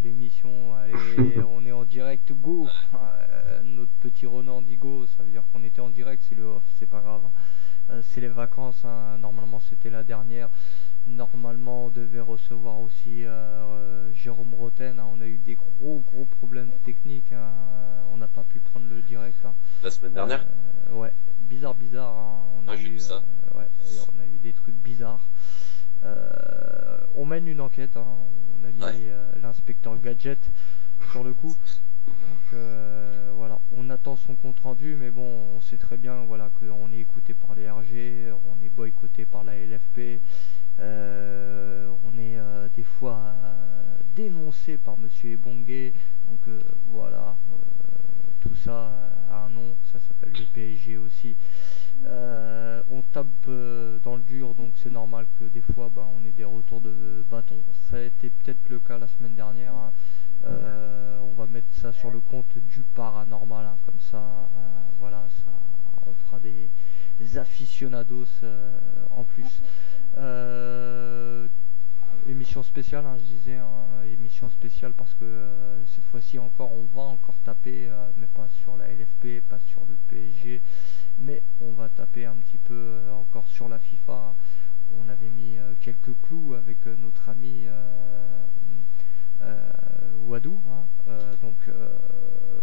de l'émission. Allez, on est en direct, go. Notre petit Ronan dit go, ça veut dire qu'on était en direct, c'est le off, c'est pas grave. C'est les vacances, hein. Normalement c'était la dernière. Normalement on devait recevoir aussi Jérôme Roten, hein. On a eu des gros problèmes techniques, hein. On n'a pas pu prendre le direct, hein. La semaine dernière? Ouais, bizarre, hein. Ouais, j'ai vu ça. Ouais, et on a eu des trucs bizarres. On mène une enquête, hein. On a Ouais. mis l'inspecteur Gadget sur le coup. Donc voilà, on attend son compte rendu, mais bon, on sait très bien, voilà, qu'on est écouté par les RG, on est boycotté par la LFP, on est des fois dénoncé par Monsieur Ebongue. Donc voilà, tout ça a un nom, ça s'appelle le PSG aussi. On tape dans le dur, donc c'est normal que des fois bah, on ait des retours de bâton. Ça a été peut-être le cas la semaine dernière, hein. On va mettre ça sur le compte du paranormal, hein, comme ça, voilà, ça, on fera des aficionados en plus. Euh, Émission spéciale, hein, je disais, hein, émission spéciale parce que cette fois-ci encore, on va encore taper, mais pas sur la LFP, pas sur le PSG, mais on va taper un petit peu encore sur la FIFA. On avait mis quelques clous avec notre ami Wadou, hein. Donc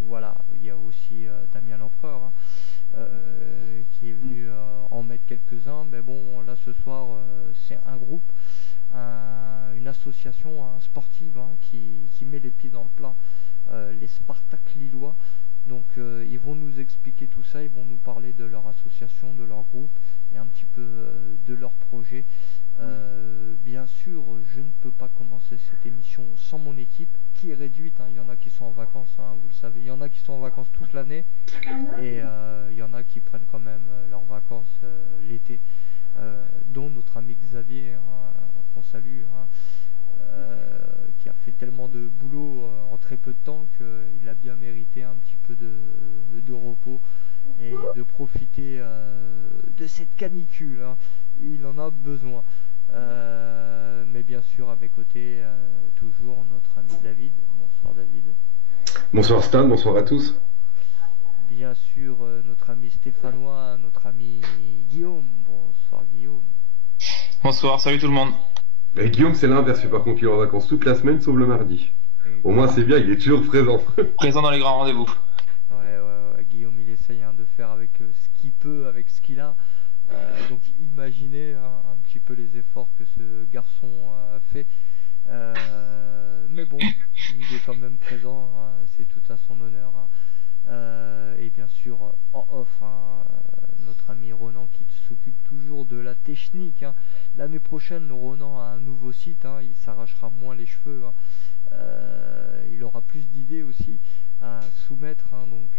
voilà, il y a aussi Damien L'Empereur, hein, qui est venu en mettre quelques-uns. Mais bon, là ce soir, c'est un groupe, une association, hein, sportive, hein, qui met les pieds dans le plat, les Spartak Lillois. Donc ils vont nous expliquer tout ça, ils vont nous parler de leur association, de leur groupe et un petit peu de leur projet. Bien sûr, je ne peux pas commencer cette émission sans mon équipe qui est réduite, hein. Il y en a qui sont en vacances, hein, vous le savez, il y en a qui sont en vacances toute l'année et il y en a qui prennent quand même leurs vacances l'été, dont notre ami Xavier, hein, qu'on salue, hein, qui a fait tellement de boulot en très peu de temps qu'il a bien mérité un petit peu de repos et de profiter de cette canicule, hein. Il en a besoin. Mais bien sûr, à mes côtés, toujours notre ami David. Bonsoir David. Bonsoir Stan, bonsoir à tous. Bien sûr, notre ami stéphanois, notre ami Guillaume. Bonsoir Guillaume. Bonsoir, salut tout le monde. Et Guillaume, c'est l'inverse, par contre, il est en vacances toute la semaine, sauf le mardi. Au moins, c'est bien, il est toujours présent. Présent dans les grands rendez-vous. Ouais, Guillaume, il essaye, hein, de faire avec ce qu'il peut, avec ce qu'il a. Donc imaginez, hein, un petit peu les efforts que ce garçon fait. Mais bon, il est quand même présent, c'est tout à son honneur, hein. Et bien sûr, en off, hein, notre ami Ronan qui s'occupe toujours de la technique, hein. L'année prochaine, le Ronan a un nouveau site, hein, il s'arrachera moins les cheveux, hein. Il aura plus d'idées aussi à soumettre, hein. Donc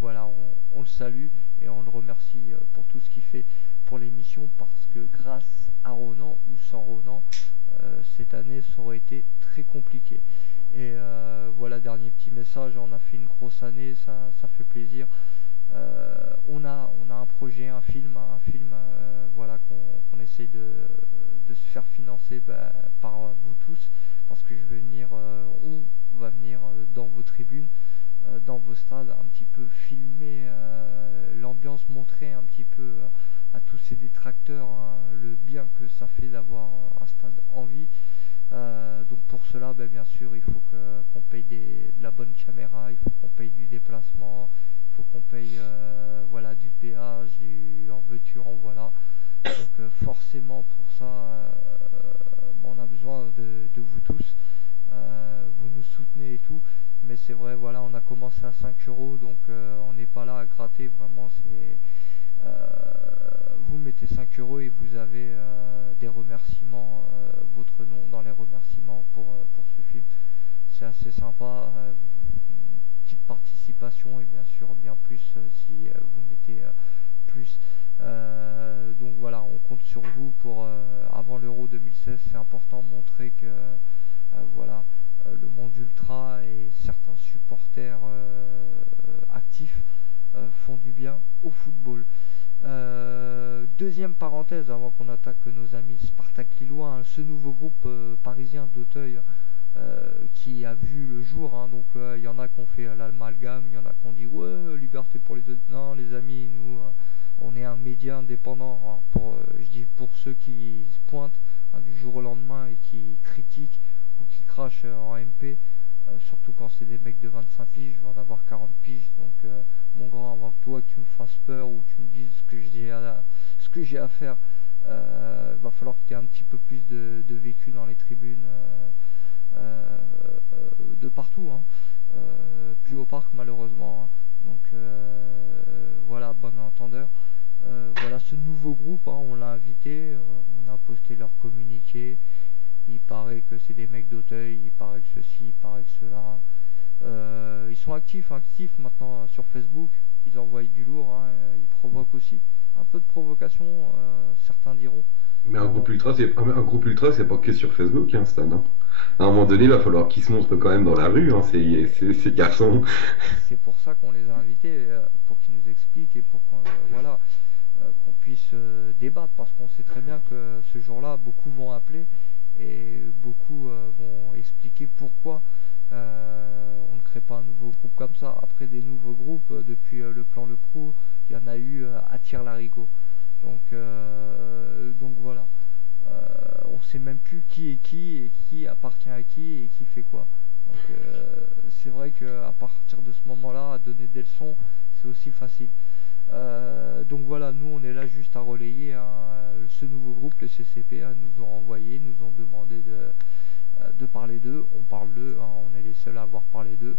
voilà, on le salue et on le remercie pour tout ce qu'il fait pour l'émission, parce que grâce à Ronan ou sans Ronan, cette année ça aurait été très compliqué. Et voilà, dernier petit message, on a fait une grosse année, ça fait plaisir. On a un projet, un film, voilà, qu'on essaye de se faire financer, bah, par vous tous, parce que je vais venir, on va venir dans vos tribunes, dans vos stades, un petit peu filmer l'ambiance, montrer un petit peu à tous ces détracteurs, hein, le bien que ça fait d'avoir un stade en vie. Donc pour cela, ben, bien sûr, il faut qu'on paye de la bonne caméra, il faut qu'on paye du déplacement, il faut qu'on paye voilà, du péage, en veux-tu, en voilà. Donc forcément pour ça, bon, on a besoin de vous tous. Vous nous soutenez et tout, mais c'est vrai, voilà, on a commencé à 5 euros, donc on n'est pas là à gratter, vraiment, c'est vous mettez 5 euros et vous avez des remerciements, votre nom dans les remerciements pour ce film. C'est assez sympa, une petite participation et bien sûr bien plus si vous mettez plus. Donc voilà, on compte sur vous pour avant l'Euro 2016, c'est important de montrer que voilà, le monde ultra et certains supporters actifs font du bien au football. Deuxième parenthèse avant qu'on attaque nos amis Spartak Lillois, hein, ce nouveau groupe parisien d'Auteuil, qui a vu le jour, hein. Donc il y en a qui ont fait l'amalgame, il y en a qui ont dit ouais, liberté pour les autres. Non, les amis, nous on est un média indépendant. Alors, je dis pour ceux qui se pointent, hein, du jour au lendemain et qui critiquent ou qui crachent en MP, surtout quand c'est des mecs de 25 piges, je vais en avoir 40 piges. Donc mon grand, avant que toi que tu me fasses peur ou tu me dises ce que j'ai à faire, va falloir que tu aies un petit peu plus de vécu dans les tribunes, de partout, hein. Plus au parc malheureusement, hein. Donc voilà, bon entendeur. Voilà ce nouveau groupe, hein, on l'a invité, on a posté leur communiqué. Il paraît que c'est des mecs d'Auteuil, il paraît que ceci, il paraît que cela. Ils sont actifs maintenant sur Facebook. Ils envoient du lourd, hein, ils provoquent aussi. Un peu de provocation, certains diront. Mais un groupe ultra, c'est pas que sur Facebook, hein, Stan, hein. À un moment donné, il va falloir qu'ils se montrent quand même dans la rue, hein, ces garçons. C'est pour ça qu'on les a invités, pour qu'ils nous expliquent et pour qu'on puisse débattre, parce qu'on sait très bien que ce jour-là, beaucoup vont appeler et beaucoup vont expliquer pourquoi on ne crée pas un nouveau groupe comme ça. Après, des nouveaux groupes, depuis le plan Le Prou, il y en a eu à Tire-Larigot. Donc voilà. On sait même plus qui est qui et qui appartient à qui et qui fait quoi. Donc c'est vrai qu'à partir de ce moment-là, à donner des leçons, c'est aussi facile. Donc voilà, nous on est là juste à relayer, hein, ce nouveau groupe, les CCP, hein, nous ont envoyé, nous ont demandé de parler d'eux. On parle d'eux, hein, on est les seuls à avoir parlé d'eux.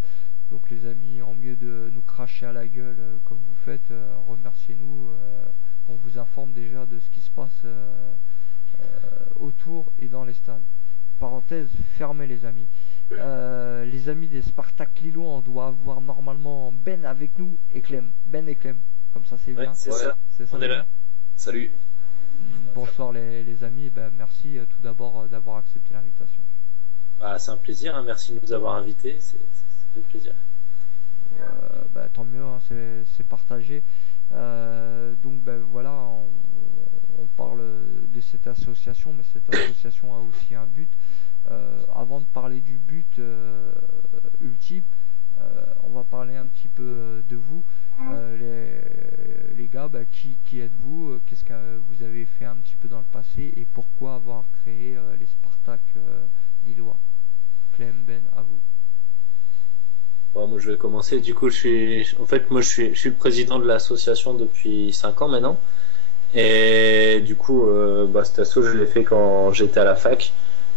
Donc les amis, en mieux de nous cracher à la gueule comme vous faites, remerciez-nous. On vous informe déjà de ce qui se passe autour et dans les stades. Parenthèse fermée, les amis. Les amis des Spartak Lillois, on doit avoir normalement Ben avec nous et Clem. Ben et Clem, comme ça c'est bien. Ouais, c'est ça. On est là. Salut. Bonsoir les amis, merci tout d'abord d'avoir accepté l'invitation. C'est un plaisir, hein. Merci de nous avoir invités, ça fait plaisir. Tant mieux, hein, c'est partagé. Donc voilà, on parle de cette association, mais cette association a aussi un but. Avant de parler du but ultime, on va parler un petit peu de vous, les gars. Qui êtes-vous? Qu'est-ce que vous avez fait un petit peu dans le passé et pourquoi avoir créé les Spartak Lillois? Clem, Ben, à vous. Bon, moi je vais commencer. Du coup, je suis le président de l'association depuis 5 ans maintenant. Et du coup, cette asso, je l'ai fait quand j'étais à la fac.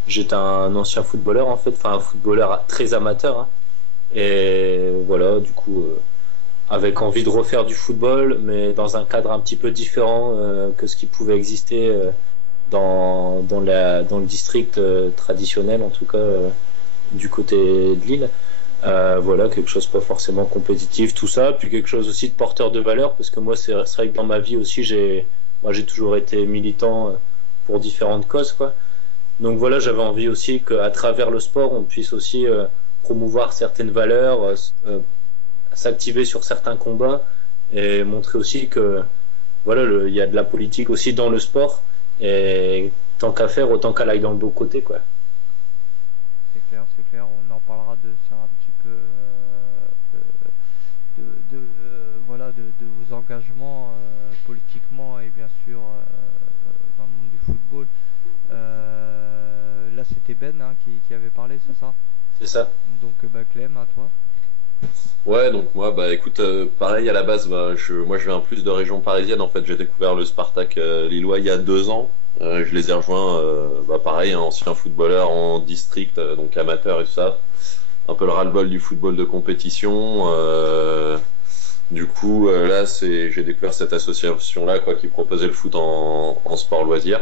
J'étais un ancien footballeur en fait, enfin un footballeur très amateur, hein. Et voilà, du coup, avec envie de refaire du football, mais dans un cadre un petit peu différent que ce qui pouvait exister dans le district traditionnel, en tout cas du côté de Lille. Voilà, quelque chose pas forcément compétitif, tout ça, puis quelque chose aussi de porteur de valeur, parce que moi c'est vrai que dans ma vie aussi j'ai toujours été militant pour différentes causes, quoi. Donc voilà, j'avais envie aussi qu'à travers le sport on puisse aussi promouvoir certaines valeurs, s'activer sur certains combats et montrer aussi que voilà, il y a de la politique aussi dans le sport, et tant qu'à faire, autant qu'elle aille dans le bon côté, quoi. C'est clair, on en parlera de ça un petit peu, de vos engagements politiquement et bien sûr dans le monde du football. Là c'était Ben, hein, qui avait parlé, c'est ça? C'est ça. Donc Clem, à toi. Ouais, donc moi, écoute, pareil à la base, moi je viens plus de région parisienne. En fait, j'ai découvert le Spartak Lillois il y a 2 ans. Je les ai rejoints, pareil, un ancien footballeur en district, donc amateur et tout ça. Un peu le ras-le-bol du football de compétition. Du coup, là, j'ai découvert cette association-là, quoi, qui proposait le foot en sport loisir.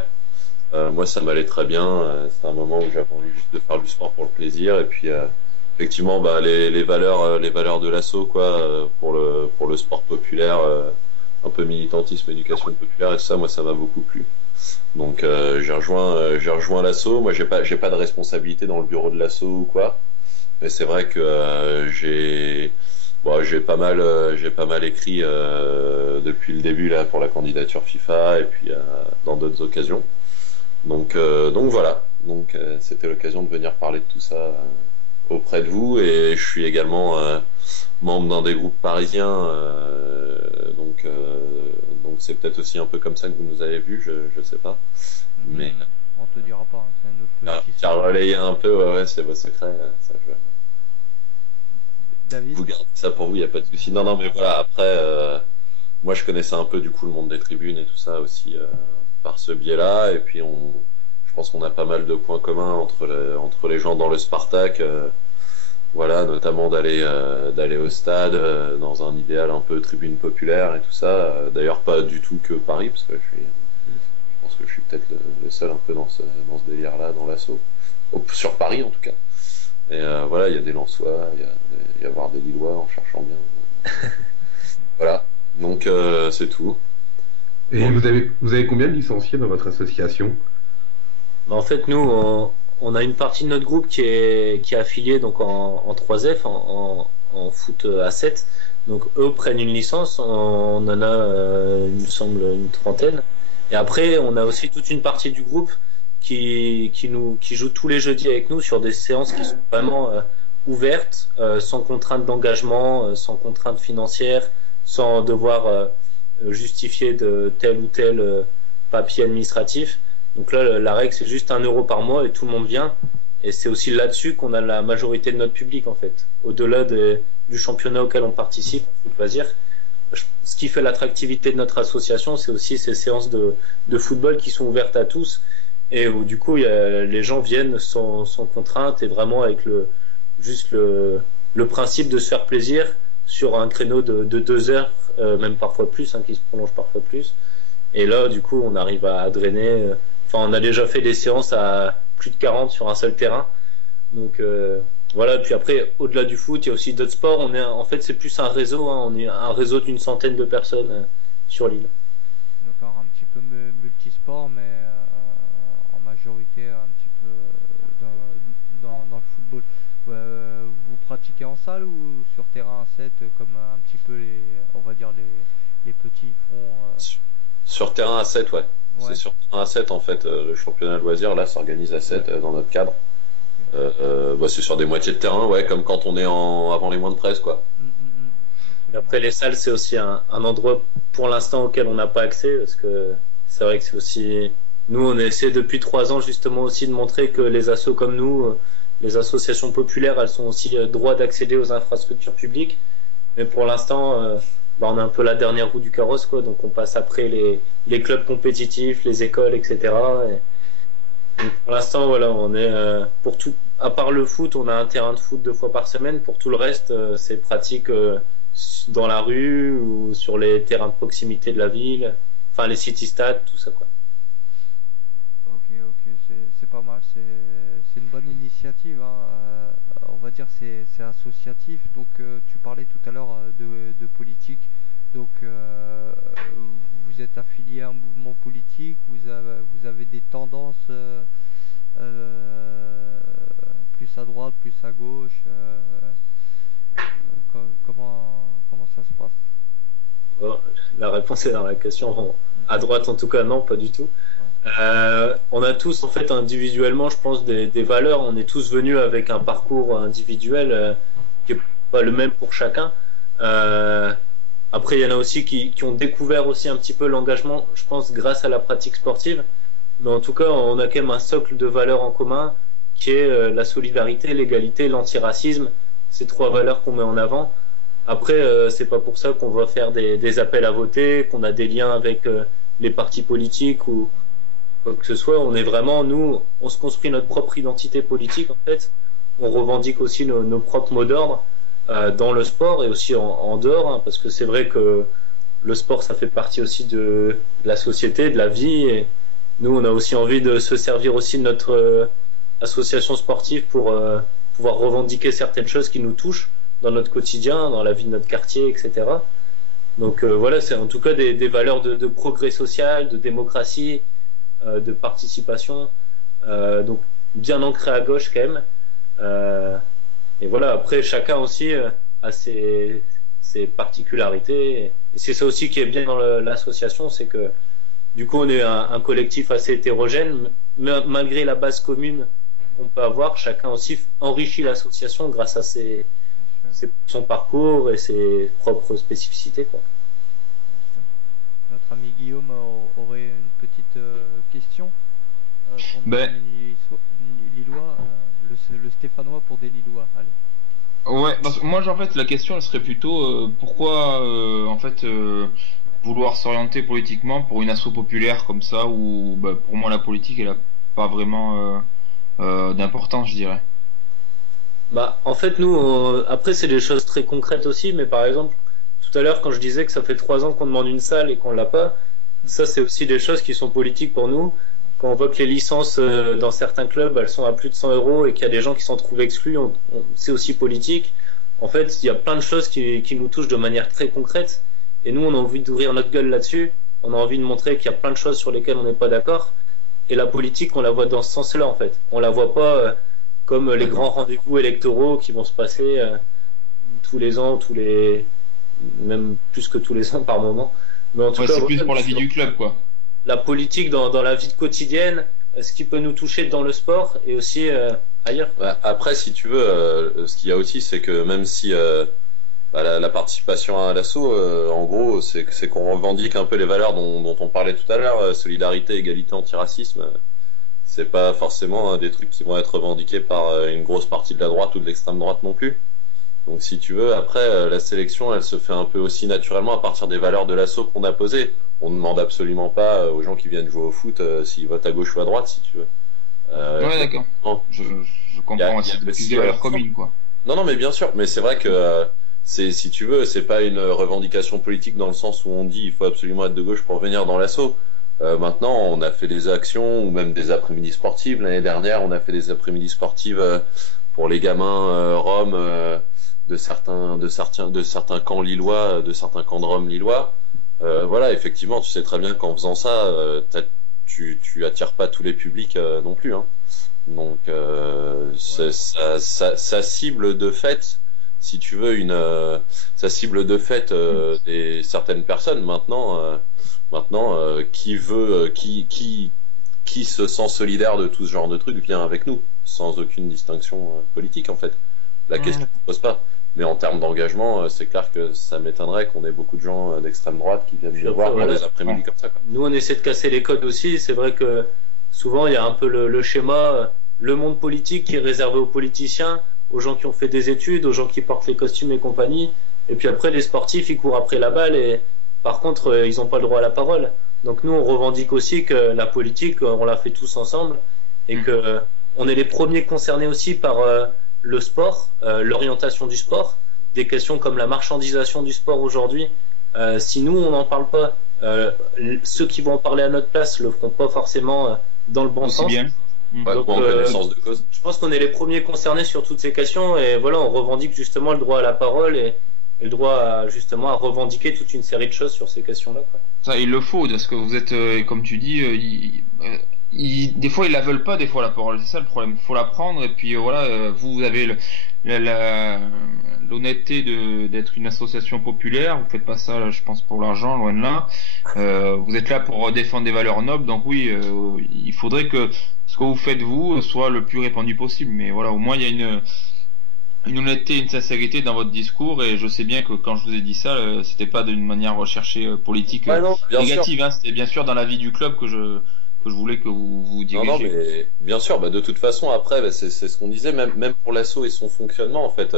Moi, ça m'allait très bien. C'était un moment où j'avais envie juste de faire du sport pour le plaisir. Et puis, effectivement, les valeurs de l'asso, quoi, pour le sport populaire, un peu militantisme, éducation populaire, et tout ça, moi, ça m'a beaucoup plu. Donc, j'ai rejoint l'asso. Moi, j'ai pas de responsabilité dans le bureau de l'asso ou quoi. Mais c'est vrai que j'ai pas mal écrit depuis le début là pour la candidature FIFA et puis dans d'autres occasions. Donc voilà. Donc c'était l'occasion de venir parler de tout ça auprès de vous. Et je suis également membre d'un des groupes parisiens. Donc c'est peut-être aussi un peu comme ça que vous nous avez vus, je sais pas. Mais On te dira pas, hein, c'est un autre petit qui a relayé un peu, ouais, c'est vos secrets. Ça, David. vous gardez ça pour vous, il n'y a pas de souci. Non, mais voilà, après, moi je connaissais un peu du coup le monde des tribunes et tout ça aussi par ce biais-là. Et puis je pense qu'on a pas mal de points communs entre les gens dans le Spartak. Voilà, notamment d'aller au stade dans un idéal un peu tribune populaire et tout ça. D'ailleurs, pas du tout que Paris, parce que je pense que je suis peut-être le seul un peu dans ce délire-là, dans l'assaut. Sur Paris en tout cas. Et voilà, il y a des Lensois, il y a voir des Lillois en cherchant bien. Voilà, donc c'est tout. Et Donc, vous avez combien de licenciés dans votre association? En fait, nous, on a une partie de notre groupe qui est affiliée donc en 3F, en foot à 7. Donc eux prennent une licence, on en a, il me semble, une trentaine. Et après, on a aussi toute une partie du groupe qui joue tous les jeudis avec nous sur des séances qui sont vraiment ouvertes, sans contrainte d'engagement, sans contrainte financière, sans devoir justifier de tel ou tel papier administratif. Donc là, la règle, c'est juste 1 euro par mois et tout le monde vient. Et c'est aussi là-dessus qu'on a la majorité de notre public, en fait. Au-delà du championnat auquel on participe, on peut pas dire. Ce qui fait l'attractivité de notre association, c'est aussi ces séances de football qui sont ouvertes à tous. Et où, du coup, les gens viennent sans contrainte et vraiment avec juste le principe de se faire plaisir sur un créneau de 2 heures, même parfois plus, hein, qui se prolonge parfois plus. Et là, du coup, on arrive à drainer. Enfin, on a déjà fait des séances à plus de 40 sur un seul terrain. Donc voilà. Puis après, au-delà du foot, il y a aussi d'autres sports. En fait, c'est plus un réseau. Hein. On est un réseau d'une centaine de personnes sur l'île. D'accord, un petit peu multisport, mais en majorité un petit peu dans le football. Vous pratiquez en salle ou sur terrain à 7 comme un petit peu on va dire les petits font sur terrain à 7, ouais. C'est sur terrain à 7 en fait. Le championnat de loisirs là s'organise à 7 dans notre cadre. C'est sur des moitiés de terrain, ouais, comme quand on est avant les mois de presse, quoi. Et après, les salles, c'est aussi un endroit pour l'instant auquel on n'a pas accès, parce que c'est vrai que c'est aussi. Nous, on essaie depuis 3 ans justement aussi de montrer que les assos comme nous, les associations populaires, elles sont aussi droit d'accéder aux infrastructures publiques. Mais pour l'instant, on est un peu la dernière roue du carrosse, quoi. Donc on passe après les clubs compétitifs, les écoles, etc. Donc pour l'instant, voilà, on est pour tout. À part le foot, on a un terrain de foot 2 fois par semaine. Pour tout le reste, c'est pratique dans la rue ou sur les terrains de proximité de la ville. Enfin, les city-stades, tout ça, quoi. Ok, c'est pas mal, c'est une bonne initiative, hein. On va dire c'est associatif. Donc tu parlais tout à l'heure de politique. Donc vous êtes affilié à un mouvement politique, vous avez des tendances plus à droite, plus à gauche. Comment ça se passe? Bon, la réponse est dans la question. À droite, en tout cas, non, pas du tout. On a tous, en fait, individuellement, je pense, des valeurs. On est tous venus avec un parcours individuel qui n'est pas le même pour chacun. Après, il y en a aussi qui ont découvert aussi un petit peu l'engagement, je pense, grâce à la pratique sportive. Mais en tout cas, on a quand même un socle de valeurs en commun qui est la solidarité, l'égalité, l'antiracisme. Ces 3 valeurs qu'on met en avant. Après, c'est pas pour ça qu'on va faire des appels à voter, qu'on a des liens avec les partis politiques ou quoi que ce soit. On est vraiment, nous, on se construit notre propre identité politique, en fait. On revendique aussi nos propres mots d'ordre dans le sport et aussi en dehors, hein, parce que c'est vrai que le sport, ça fait partie aussi de la société, de la vie. Et nous, on a aussi envie de se servir aussi de notre association sportive pour pouvoir revendiquer certaines choses qui nous touchent dans notre quotidien, dans la vie de notre quartier, etc. Donc voilà, c'est en tout cas des valeurs de progrès social, de démocratie, de participation, donc bien ancrées à gauche quand même. Et voilà, après chacun aussi a ses particularités. Et c'est ça aussi qui est bien dans l'association, c'est que du coup on est un collectif assez hétérogène, malgré la base commune qu'on peut avoir, chacun aussi enrichit l'association grâce à son parcours et ses propres spécificités, quoi. Notre ami Guillaume aurait une petite question pour nos Ben. amis Lillois, le Stéphanois pour des Lillois. Allez. Ouais, parce que moi, en fait, la question elle serait plutôt pourquoi, en fait, vouloir s'orienter politiquement pour une asso populaire comme ça, où bah, pour moi la politique elle a pas vraiment d'importance, je dirais. Bah, en fait, nous, après, c'est des choses très concrètes aussi, mais par exemple, tout à l'heure, quand je disais que ça fait 3 ans qu'on demande une salle et qu'on l'a pas, ça, c'est aussi des choses qui sont politiques pour nous. Quand on voit que les licences dans certains clubs, elles sont à plus de 100 euros et qu'il y a des gens qui s'en trouvent exclus, c'est aussi politique. En fait, il y a plein de choses qui nous touchent de manière très concrète. Et nous, on a envie d'ouvrir notre gueule là-dessus. On a envie de montrer qu'il y a plein de choses sur lesquelles on n'est pas d'accord. Et la politique, on la voit dans ce sens-là, en fait. On la voit pas comme les grands rendez-vous électoraux qui vont se passer tous les ans, même plus que tous les ans par moment. Mais en tout Ouais, cas, c'est plus voilà, pour la vie du club, quoi. la politique dans la vie quotidienne, ce qui peut nous toucher dans le sport et aussi ailleurs. Bah, après, si tu veux, ce qu'il y a aussi, c'est que même si la participation à l'assaut, en gros, c'est qu'on revendique un peu les valeurs dont on parlait tout à l'heure, solidarité, égalité, antiracisme. C'est pas forcément des trucs qui vont être revendiqués par une grosse partie de la droite ou de l'extrême droite non plus. Donc si tu veux, après, la sélection, elle se fait un peu aussi naturellement à partir des valeurs de l'assaut qu'on a posées. On ne demande absolument pas aux gens qui viennent jouer au foot s'ils votent à gauche ou à droite, si tu veux. Ouais, d'accord. Non. Je Il y comprends, a c'est plus aussi, des valeurs communes, quoi. Non, mais bien sûr, mais c'est vrai que si tu veux, c'est pas une revendication politique dans le sens où on dit il faut absolument être de gauche pour venir dans l'assaut. Maintenant, on a fait des actions ou même des après-midi sportives. L'année dernière, on a fait des après-midi sportives pour les gamins roms de certains camps lillois, de certains camps de roms lillois. Voilà, effectivement, tu sais très bien qu'en faisant ça, tu attires pas tous les publics non plus, hein. Donc ça cible de fait, si tu veux, ça cible de fait certaines personnes. Maintenant, qui se sent solidaire de tout ce genre de truc vient avec nous, sans aucune distinction politique en fait. La question ne se pose pas. Mais en termes d'engagement, c'est clair que ça m'étonnerait qu'on ait beaucoup de gens d'extrême droite qui viennent nous voir pour des après-midi comme ça, quoi. Nous, on essaie de casser les codes aussi. C'est vrai que souvent, il y a un peu le schéma, le monde politique qui est réservé aux politiciens, aux gens qui ont fait des études, aux gens qui portent les costumes et compagnie. Et puis après, les sportifs, ils courent après la balle et par contre, ils n'ont pas le droit à la parole. Donc nous, on revendique aussi que la politique, on la fait tous ensemble et que on est les premiers concernés aussi par le sport, l'orientation du sport, des questions comme la marchandisation du sport aujourd'hui. Si nous, on n'en parle pas, ceux qui vont en parler à notre place le feront pas forcément dans le bon Aussi sens. bien. Donc, en connaissance de cause. Je pense qu'on est les premiers concernés sur toutes ces questions et voilà, on revendique justement le droit à la parole et le droit justement à revendiquer toute une série de choses sur ces questions-là, quoi. Ça, il le faut, parce que vous êtes, comme tu dis, des fois ils la veulent pas, des fois la parole, c'est ça le problème. Il faut la prendre et puis voilà, vous avez l'honnêteté d'être une association populaire. Vous faites pas ça, je pense, pour l'argent, loin de là. Vous êtes là pour défendre des valeurs nobles, donc oui, il faudrait que ce que vous faites vous soit le plus répandu possible. Mais voilà, au moins il y a une honnêteté, une sincérité dans votre discours, et je sais bien que quand je vous ai dit ça, c'était pas d'une manière recherchée politique Non, bien négative, hein, c'était bien sûr dans la vie du club que je voulais que vous dirigez. Non, mais bien sûr, de toute façon, après, c'est ce qu'on disait, même pour l'asso et son fonctionnement, en fait.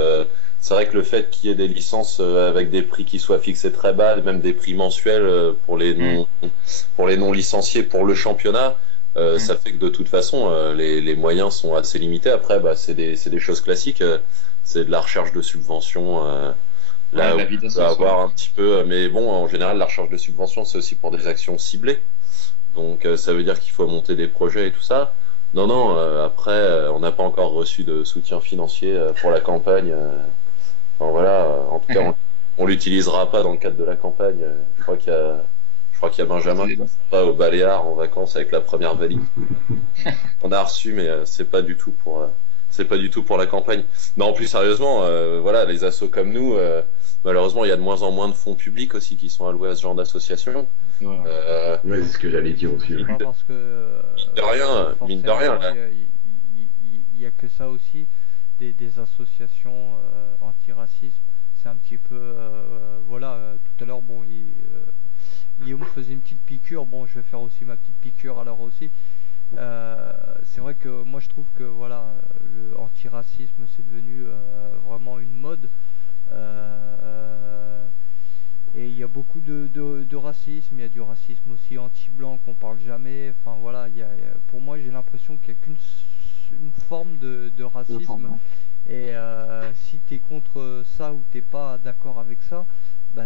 C'est vrai que le fait qu'il y ait des licences avec des prix qui soient fixés très bas, même des prix mensuels pour les non licenciés pour le championnat, ça fait que de toute façon, les moyens sont assez limités. Après, c'est des choses classiques. C'est de la recherche de subventions. Là, la vie on peut avoir un petit peu, mais bon, en général, la recherche de subventions, c'est aussi pour des actions ciblées. Donc, ça veut dire qu'il faut monter des projets et tout ça. Non, après, on n'a pas encore reçu de soutien financier pour la campagne. Enfin, voilà, en tout cas, on l'utilisera pas dans le cadre de la campagne. Je crois qu'il y a Benjamin qui va au Baléares en vacances avec la première valise. On a reçu, mais c'est pas du tout pour c'est pas du tout pour la campagne. Non, en plus sérieusement, voilà, les assos comme nous, malheureusement, il y a de moins en moins de fonds publics aussi qui sont alloués à ce genre d'association. Voilà. Ouais, c'est ce que j'allais dire aussi. Pas parce que Mine de rien, là. il y a que ça aussi, des associations antiracisme. C'est un petit peu, voilà, tout à l'heure, bon, Guillaume faisait une petite piqûre, bon, je vais faire aussi ma petite piqûre alors aussi. C'est vrai que moi je trouve que voilà, le antiracisme c'est devenu vraiment une mode. Et il y a beaucoup de racisme, il y a du racisme aussi anti-blanc qu'on parle jamais. Enfin voilà, pour moi j'ai l'impression qu'il n'y a qu'une forme de racisme. Et si tu es contre ça ou t'es pas d'accord avec ça, bah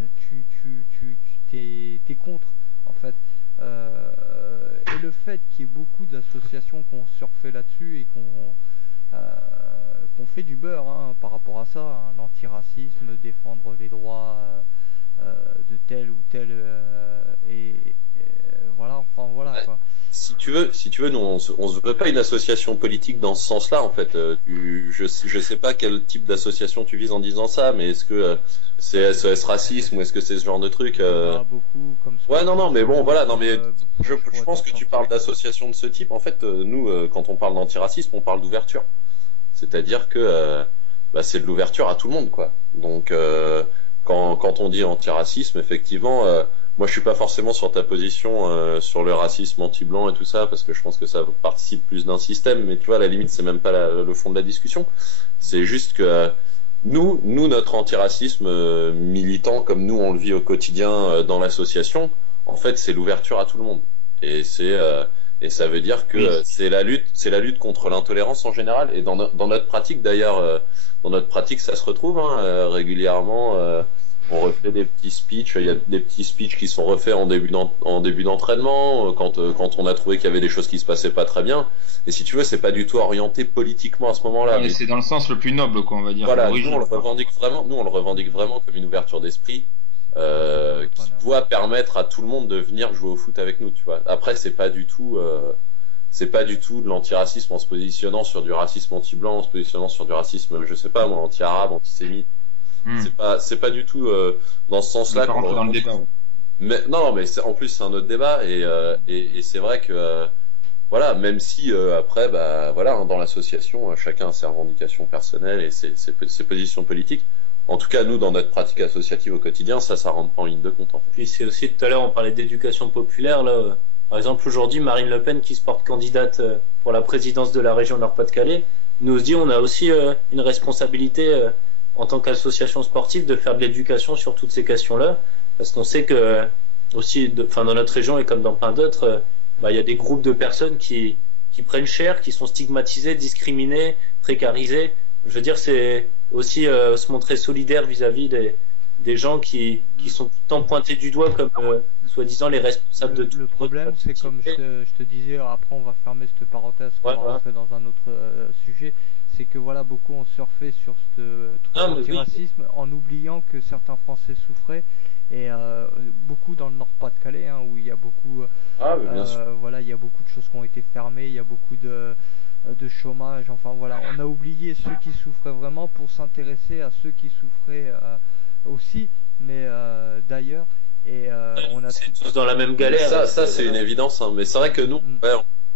t'es contre en fait. Et le fait qu'il y ait beaucoup d'associations qui ont surfé là-dessus et qu'on fait du beurre par rapport à ça, l'antiracisme, défendre les droits de tel ou tel voilà, enfin voilà quoi. Si tu veux, nous on se veut pas une association politique dans ce sens-là en fait. Je sais pas quel type d'association tu vises en disant ça, mais est-ce que c'est SOS Racisme ou est-ce que c'est ce genre de truc beaucoup comme ça. Ouais, non, mais bon, voilà, non, mais je pense que tu parles d'associations de ce type. En fait, nous, quand on parle d'antiracisme, on parle d'ouverture. C'est-à-dire que c'est de l'ouverture à tout le monde, quoi. Donc, quand on dit antiracisme, effectivement, moi, je suis pas forcément sur ta position sur le racisme anti-blanc et tout ça, parce que je pense que ça participe plus d'un système. Mais tu vois, à la limite, c'est même pas le fond de la discussion. C'est juste que nous, notre antiracisme militant, comme nous on le vit au quotidien dans l'association, en fait, c'est l'ouverture à tout le monde. Et ça veut dire que c'est la lutte contre l'intolérance en général. Et dans notre pratique, d'ailleurs, dans notre pratique, ça se retrouve régulièrement. On refait des petits speeches. Il y a des petits speeches qui sont refaits en début d'entraînement quand on a trouvé qu'il y avait des choses qui se passaient pas très bien. Et si tu veux, c'est pas du tout orienté politiquement à ce moment-là. Mais c'est dans le sens le plus noble, quoi, on va dire. Voilà, nous on le revendique vraiment comme une ouverture d'esprit qui doit permettre à tout le monde de venir jouer au foot avec nous, tu vois. Après, c'est pas du tout de l'antiracisme en se positionnant sur du racisme anti-blanc, en se positionnant sur du racisme, je sais pas moi, anti-arabe, antisémite. C'est pas du tout dans ce sens-là qu'on rentre dans le débat. Mais non, mais en plus c'est un autre débat et c'est vrai que voilà, même si après voilà, dans l'association chacun a ses revendications personnelles et ses positions politiques. En tout cas, nous, dans notre pratique associative au quotidien, ça rentre pas en ligne de compte. En fait. Puis c'est aussi, tout à l'heure, on parlait d'éducation populaire. Là, par exemple, aujourd'hui, Marine Le Pen, qui se porte candidate pour la présidence de la région Nord-Pas-de-Calais, nous dit on a aussi une responsabilité en tant qu'association sportive de faire de l'éducation sur toutes ces questions-là. Parce qu'on sait que, aussi, dans notre région et comme dans plein d'autres, il y a des groupes de personnes qui prennent cher, qui sont stigmatisées, discriminées, précarisées. Je veux dire, c'est aussi se montrer solidaire vis-à-vis des gens qui sont tout le temps pointés du doigt comme soi-disant les responsables de tout. Le problème, c'est comme je te disais, après on va fermer cette parenthèse, on va rentrer dans un autre sujet, c'est que voilà, beaucoup ont surfé sur ce truc antiracisme en oubliant que certains Français souffraient, et beaucoup dans le Nord-Pas-de-Calais, où il y a beaucoup, voilà, il y a beaucoup de choses qui ont été fermées, il y a beaucoup de chômage, enfin voilà, on a oublié ceux qui souffraient vraiment pour s'intéresser à ceux qui souffraient aussi, mais d'ailleurs, et on a tous dans la même galère. Ça c'est une évidence, mais c'est vrai que nous,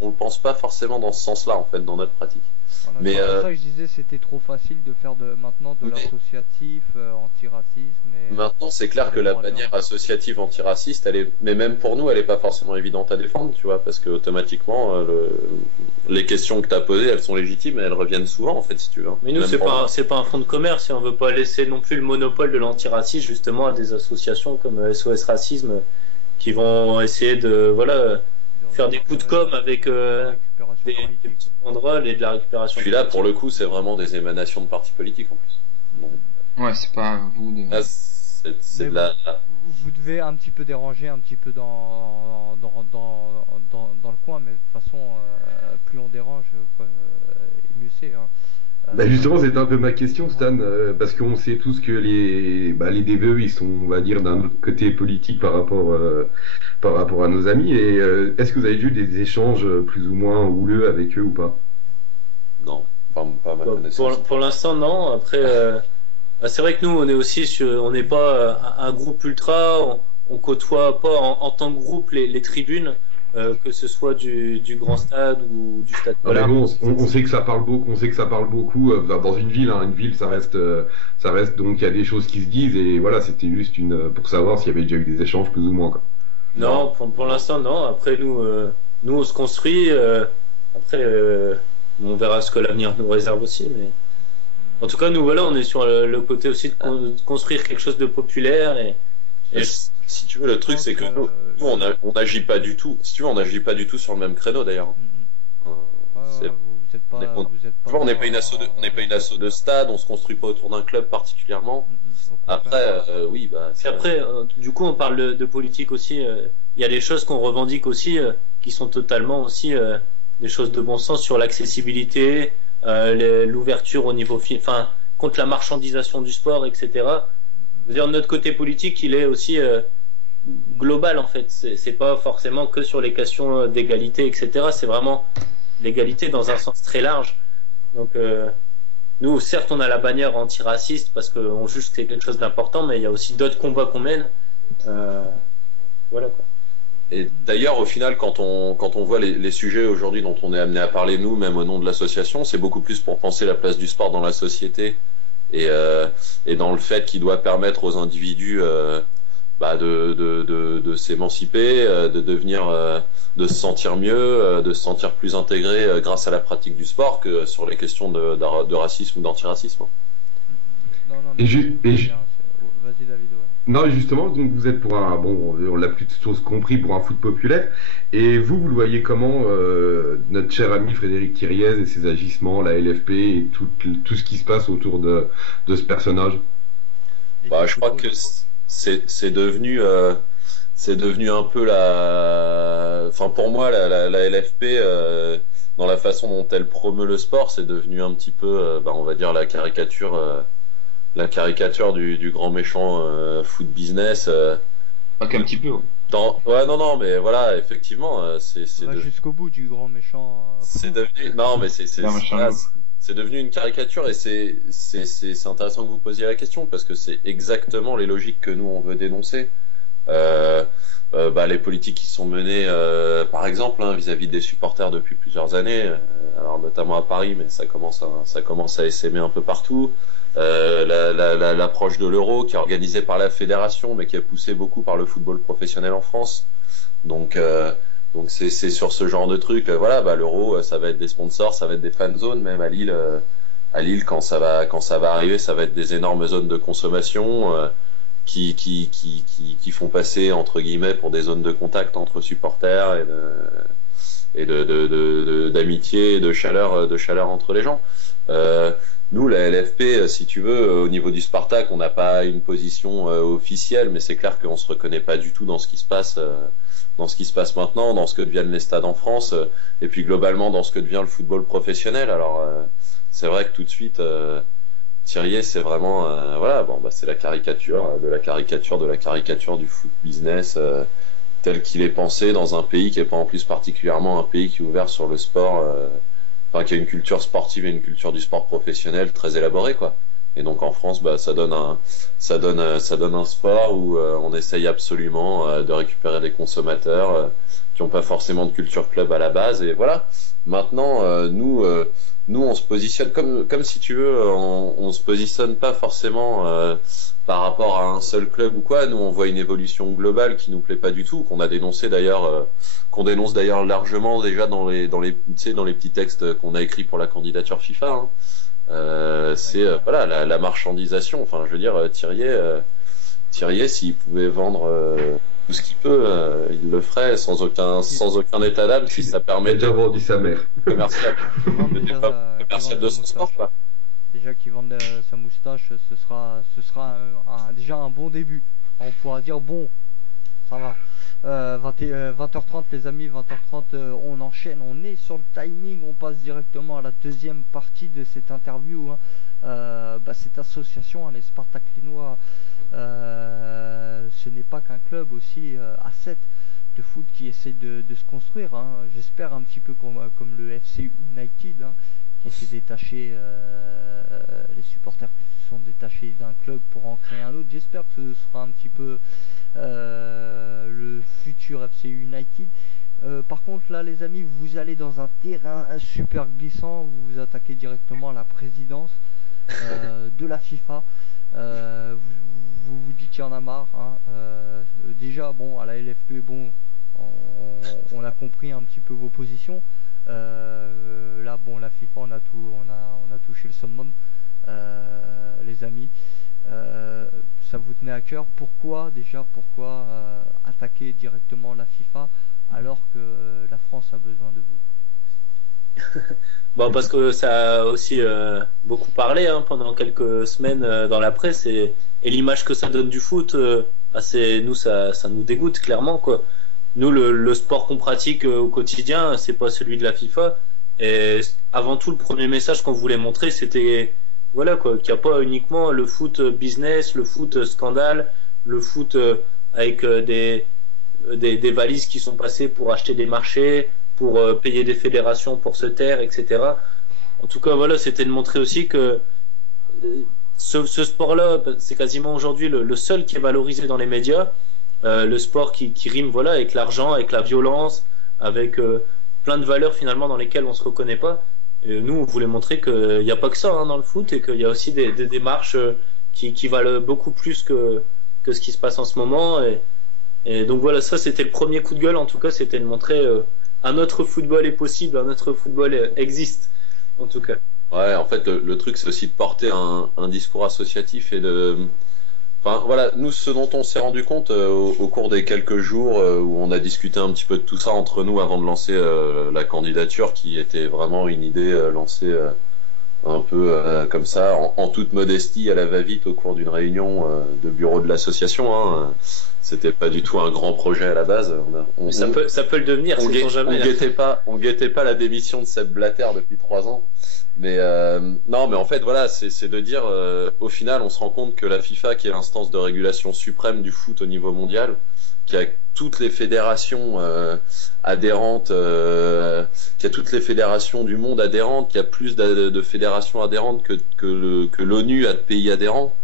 on le pense pas forcément dans ce sens-là en fait dans notre pratique. Voilà, mais c'est pour ça que je disais c'était trop facile de faire maintenant de l'associatif antiracisme. Maintenant c'est clair que la bannière associative antiraciste, mais même pour nous, elle est pas forcément évidente à défendre, tu vois, parce que automatiquement les questions que tu as posées, elles sont légitimes et elles reviennent souvent en fait, si tu veux. Mais nous, c'est pas un fonds de commerce et on veut pas laisser non plus le monopole de l'antiracisme justement à des associations comme SOS Racisme qui vont essayer de faire des coups de com avec des petits banderoles et de la récupération. Puis là, pour le coup, c'est vraiment des émanations de partis politiques en plus. Donc, ouais, c'est pas vous. C'est de vous devez un petit peu déranger un petit peu dans le coin, mais de toute façon, plus on dérange, mieux c'est. Justement, c'est un peu ma question, Stan, parce qu'on sait tous que les DVE, ils sont, on va dire, d'un autre côté politique par rapport à nos amis. Et est-ce que vous avez eu des échanges plus ou moins houleux avec eux ou pas? Non. pas à ma Bah, connaissance. pour l'instant, non. Après, bah, c'est vrai que nous, on est aussi on n'est pas un groupe ultra. On côtoie pas en tant que groupe les tribunes, que ce soit du grand stade ou du stade Non, mais Pollard. bon, on sait que ça parle beaucoup, on sait que ça parle beaucoup dans une ville. Hein. Une ville, ça reste donc il y a des choses qui se disent et voilà, c'était juste pour savoir s'il y avait déjà eu des échanges plus ou moins quoi. Non, pour l'instant, non. Après, nous, on se construit. Après, on verra ce que l'avenir nous réserve aussi. Mais en tout cas, nous, voilà, on est sur le côté aussi de construire quelque chose de populaire. Et Si tu veux, le truc, c'est que nous, on n'agit pas du tout. Si tu veux, on n'agit pas du tout sur le même créneau d'ailleurs. C'est- Vous êtes pas, vous êtes Tu vois, on n'est pas une asso on n'est pas une asso de stade, on se construit pas autour d'un club particulièrement. Après, oui, bah. puis après, du coup, on parle de politique aussi. Il y a des choses qu'on revendique aussi, qui sont totalement aussi des choses de bon sens sur l'accessibilité, l'ouverture au niveau, enfin, contre la marchandisation du sport, etc. Je veux dire, notre côté politique, il est aussi global en fait. C'est pas forcément que sur les questions d'égalité, etc. C'est vraiment l'égalité dans un sens très large. Donc, nous, certes, on a la bannière antiraciste parce qu'on juge que c'est quelque chose d'important, mais il y a aussi d'autres combats qu'on mène. Voilà quoi. Et d'ailleurs, au final, quand on voit les sujets aujourd'hui dont on est amené à parler, nous, même au nom de l'association, c'est beaucoup plus pour penser la place du sport dans la société et dans le fait qu'il doit permettre aux individus de s'émanciper, de devenir, de se sentir mieux, de se sentir plus intégré grâce à la pratique du sport que sur les questions de racisme ou d'antiracisme. Non, Et vas-y David. Ouais. Non, justement, donc vous êtes pour un, bon, on l'a plutôt compris, pour un foot populaire. Et vous le voyez comment, notre cher ami Frédéric Thiriez et ses agissements, la LFP et tout ce qui se passe autour de ce personnage? Bah, je crois que c'est devenu un peu enfin pour moi la LFP dans la façon dont elle promeut le sport, c'est devenu un petit peu, on va dire la caricature du grand méchant foot business. Pas qu'un petit peu. Ouais. Ouais, non, mais voilà, effectivement, On va jusqu'au bout du grand méchant. C'est devenu, non, mais c'est devenu une caricature et c'est intéressant que vous posiez la question parce que c'est exactement les logiques que nous on veut dénoncer. Les politiques qui sont menées, par exemple, vis-à-vis des supporters depuis plusieurs années, alors notamment à Paris, mais ça commence à essaimer un peu partout. L'approche de l'euro qui est organisée par la fédération, mais qui est poussée beaucoup par le football professionnel en France. Donc c'est sur ce genre de truc. L'euro, ça va être des sponsors, ça va être des fan zones, même à Lille. Quand ça va arriver, ça va être des énormes zones de consommation qui font passer entre guillemets pour des zones de contact entre supporters et d'amitié et de chaleur entre les gens. Nous, la LFP, si tu veux, au niveau du Spartak, on n'a pas une position officielle, mais c'est clair qu'on ne se reconnaît pas du tout dans ce qui se passe maintenant, dans ce que deviennent les stades en France, et puis globalement dans ce que devient le football professionnel. Alors, c'est vrai que tout de suite, Thiriez, c'est vraiment, c'est la caricature de la caricature du foot business tel qu'il est pensé dans un pays qui n'est pas en plus particulièrement un pays qui est ouvert sur le sport. Qui a une culture sportive et une culture du sport professionnel très élaborée, quoi. Et donc en France, ça donne un sport où on essaye absolument de récupérer des consommateurs qui n'ont pas forcément de culture club à la base. Et voilà. Maintenant, nous, on se positionne comme si tu veux, on se positionne pas forcément par rapport à un seul club ou quoi. Nous, on voit une évolution globale qui nous plaît pas du tout, qu'on dénonce d'ailleurs largement déjà dans les petits textes qu'on a écrits pour la candidature FIFA. La marchandisation. Enfin, je veux dire, Thiriez, s'il pouvait vendre tout ce qu'il peut, il le ferait sans aucun état d'âme si ça permet déjà vendu sa mère. Commercial de son sport, quoi. Déjà qu'il vende sa moustache, ce sera déjà un bon début. On pourra dire bon, ça va. 20h30 les amis, 20h30 on enchaîne, on est sur le timing, on passe directement à la deuxième partie de cette interview. Cette association, les Spartak Lillois, ce n'est pas qu'un club aussi à 7 de foot qui essaie de se construire. J'espère un petit peu comme le FC United, s'est détaché, les supporters se sont détachés d'un club pour en créer un autre. J'espère que ce sera un petit peu le futur FC United. Par contre là les amis, vous allez dans un terrain super glissant, vous vous attaquez directement à la présidence de la FIFA. Vous dites qu'il y en a marre, hein. Déjà bon, à la LFP, bon, on a compris un petit peu vos positions. Là bon, la FIFA, on a touché le summum, les amis. Ça vous tenait à cœur. Pourquoi attaquer directement la FIFA alors que la France a besoin de vous? Bon, parce que ça a aussi beaucoup parlé, hein, pendant quelques semaines dans la presse, et l'image que ça donne du foot, nous ça nous dégoûte clairement, quoi. Nous, le sport qu'on pratique au quotidien, c'est pas celui de la FIFA. Et avant tout, le premier message qu'on voulait montrer, c'était voilà, quoi, qu'il n'y a pas uniquement le foot business, le foot scandale, le foot avec des valises qui sont passées pour acheter des marchés, pour payer des fédérations pour se taire, etc. En tout cas, voilà, c'était de montrer aussi que ce sport-là, c'est quasiment aujourd'hui le seul qui est valorisé dans les médias. Le sport qui rime, voilà, avec l'argent, avec la violence, avec plein de valeurs finalement dans lesquelles on se reconnaît pas. Et nous, on voulait montrer qu'il n'y a pas que ça, hein, dans le foot, et qu'il y a aussi des démarches qui valent beaucoup plus que ce qui se passe en ce moment. Et donc voilà, ça c'était le premier coup de gueule, en tout cas, c'était de montrer un autre football est possible, un autre football existe, en tout cas. Ouais, en fait, le truc, c'est aussi de porter un discours associatif et de... Enfin, voilà, nous, ce dont on s'est rendu compte au cours des quelques jours où on a discuté un petit peu de tout ça entre nous avant de lancer la candidature, qui était vraiment une idée lancée un peu comme ça, en toute modestie, à la va-vite, au cours d'une réunion de bureau de l'association, hein. C'était pas du tout un grand projet à la base. Mais ça peut le devenir, sait-on jamais. On guettait pas la démission de Sepp Blatter depuis 3 ans. Mais non, mais en fait, voilà, c'est de dire, au final, on se rend compte que la FIFA, qui est l'instance de régulation suprême du foot au niveau mondial, qui a toutes les fédérations adhérentes, qui a toutes les fédérations du monde adhérentes, qui a plus de fédérations adhérentes que l'ONU a de pays adhérents.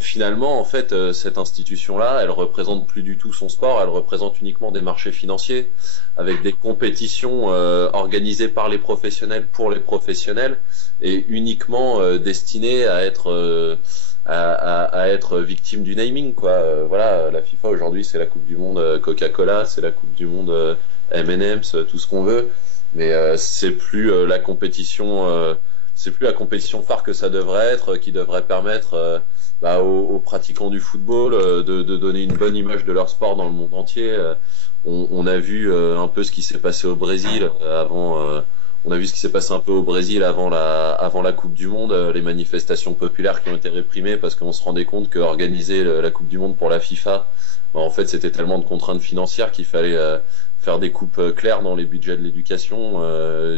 Finalement, en fait, cette institution-là, elle représente plus du tout son sport, elle représente uniquement des marchés financiers, avec des compétitions organisées par les professionnels pour les professionnels, et uniquement destinées à être victime du naming, quoi. Voilà, la FIFA aujourd'hui, c'est la Coupe du Monde Coca-Cola, c'est la Coupe du Monde M&M's, tout ce qu'on veut, mais c'est plus la compétition. C'est plus la compétition phare que ça devrait être, qui devrait permettre aux pratiquants du football de donner une bonne image de leur sport dans le monde entier. On a vu un peu ce qui s'est passé au Brésil on a vu ce qui s'est passé un peu au Brésil avant la Coupe du Monde, les manifestations populaires qui ont été réprimées parce qu'on se rendait compte que organiser la Coupe du Monde pour la FIFA, en fait, c'était tellement de contraintes financières qu'il fallait faire des coupes claires dans les budgets de l'éducation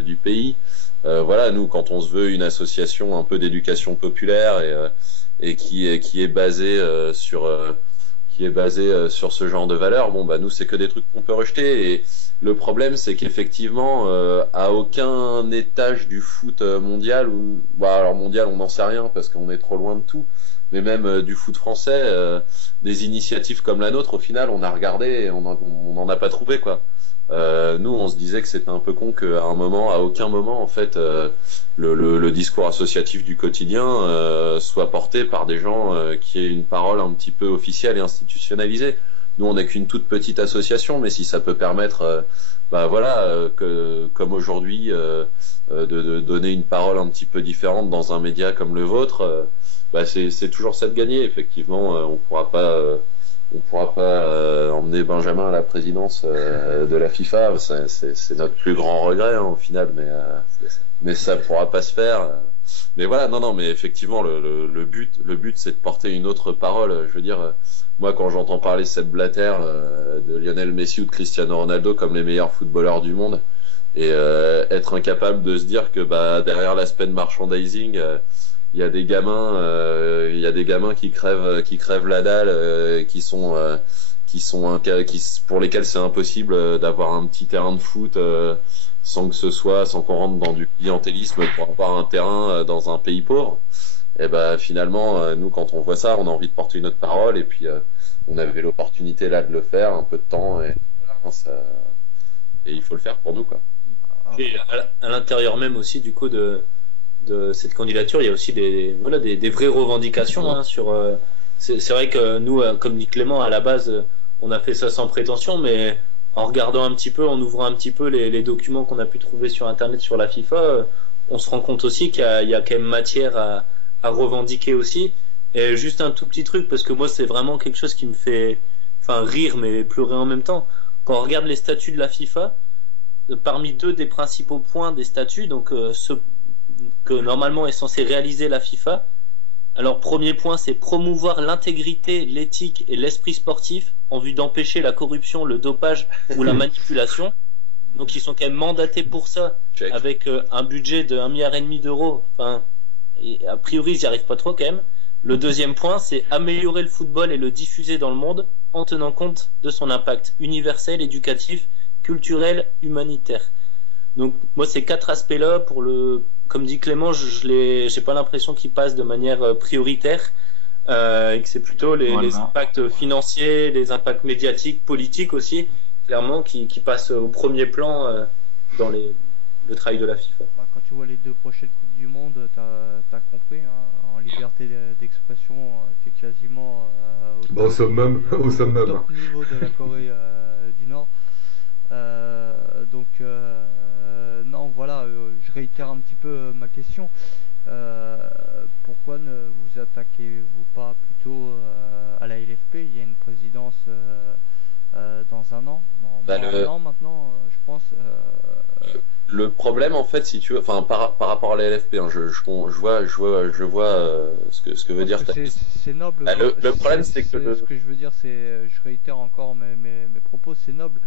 du pays. Voilà, nous, quand on se veut une association un peu d'éducation populaire et qui est basée sur ce genre de valeurs, bon, bah nous, c'est que des trucs qu'on peut rejeter. Et le problème, c'est qu'effectivement, à aucun étage du foot mondial, alors mondial, on n'en sait rien parce qu'on est trop loin de tout, mais même du foot français, des initiatives comme la nôtre, au final, on a regardé et on n'en a pas trouvé, quoi. Nous, on se disait que c'était un peu con qu'à à aucun moment, en fait, le discours associatif du quotidien soit porté par des gens qui aient une parole un petit peu officielle et institutionnalisée. Nous, on n'est qu'une toute petite association, mais si ça peut permettre, comme aujourd'hui, de donner une parole un petit peu différente dans un média comme le vôtre, c'est toujours ça de gagner. Effectivement, on pourra pas emmener Benjamin à la présidence de la FIFA, c'est notre plus grand regret, hein, au final, mais ça pourra pas se faire. Mais voilà, non, mais effectivement, le but, c'est de porter une autre parole. Je veux dire, moi, quand j'entends parler Sepp Blatter, de Lionel Messi ou de Cristiano Ronaldo comme les meilleurs footballeurs du monde, et être incapable de se dire que derrière l'aspect de merchandising, il y a des gamins qui crèvent la dalle, pour lesquels c'est impossible d'avoir un petit terrain de foot sans qu'on rentre dans du clientélisme pour avoir un terrain dans un pays pauvre. Et ben finalement, nous quand on voit ça, on a envie de porter une autre parole, et puis on avait l'opportunité là de le faire, un peu de temps, et voilà, et il faut le faire pour nous, quoi. Et à l'intérieur même aussi du coup de cette candidature, il y a aussi des vraies revendications, hein, sur. C'est vrai que nous, comme dit Clément, à la base, on a fait ça sans prétention, mais en regardant un petit peu, en ouvrant un petit peu les documents qu'on a pu trouver sur Internet sur la FIFA, on se rend compte aussi qu'il y a quand même matière à revendiquer aussi. Et juste un tout petit truc, parce que moi, c'est vraiment quelque chose qui me fait, enfin, rire, mais pleurer en même temps. Quand on regarde les statuts de la FIFA, parmi deux des principaux points des statuts, donc ceux que normalement est censé réaliser la FIFA, alors premier point, c'est promouvoir l'intégrité, l'éthique et l'esprit sportif en vue d'empêcher la corruption, le dopage ou la manipulation. Donc ils sont quand même mandatés pour ça. Check. Avec un budget de 1,5 milliard d'euros. Enfin, a priori, ils n'y arrivent pas trop quand même. Le deuxième point, c'est améliorer le football et le diffuser dans le monde en tenant compte de son impact universel, éducatif, culturel, humanitaire. Donc moi, ces 4 aspects-là, comme dit Clément, j'ai pas l'impression qu'ils passent de manière prioritaire, et que c'est plutôt les impacts financiers, les impacts médiatiques, politiques aussi, clairement, qui passent au premier plan dans le travail de la FIFA. Quand tu vois les 2 prochaines Coupes du Monde, t'as compris, hein, en liberté d'expression, t'es quasiment au summum. Top niveau de la Corée du Nord. Donc non, voilà, je réitère un petit peu ma question. Pourquoi ne vous attaquez-vous pas plutôt à la LFP? Il y a une présidence dans un an, un an maintenant, je pense. Le problème, en fait, si tu veux, enfin par rapport à la LFP, hein, je vois ce que veut dire. C'est noble. Le problème, c'est que ce que je veux dire, c'est, je réitère encore mes propos, c'est noble.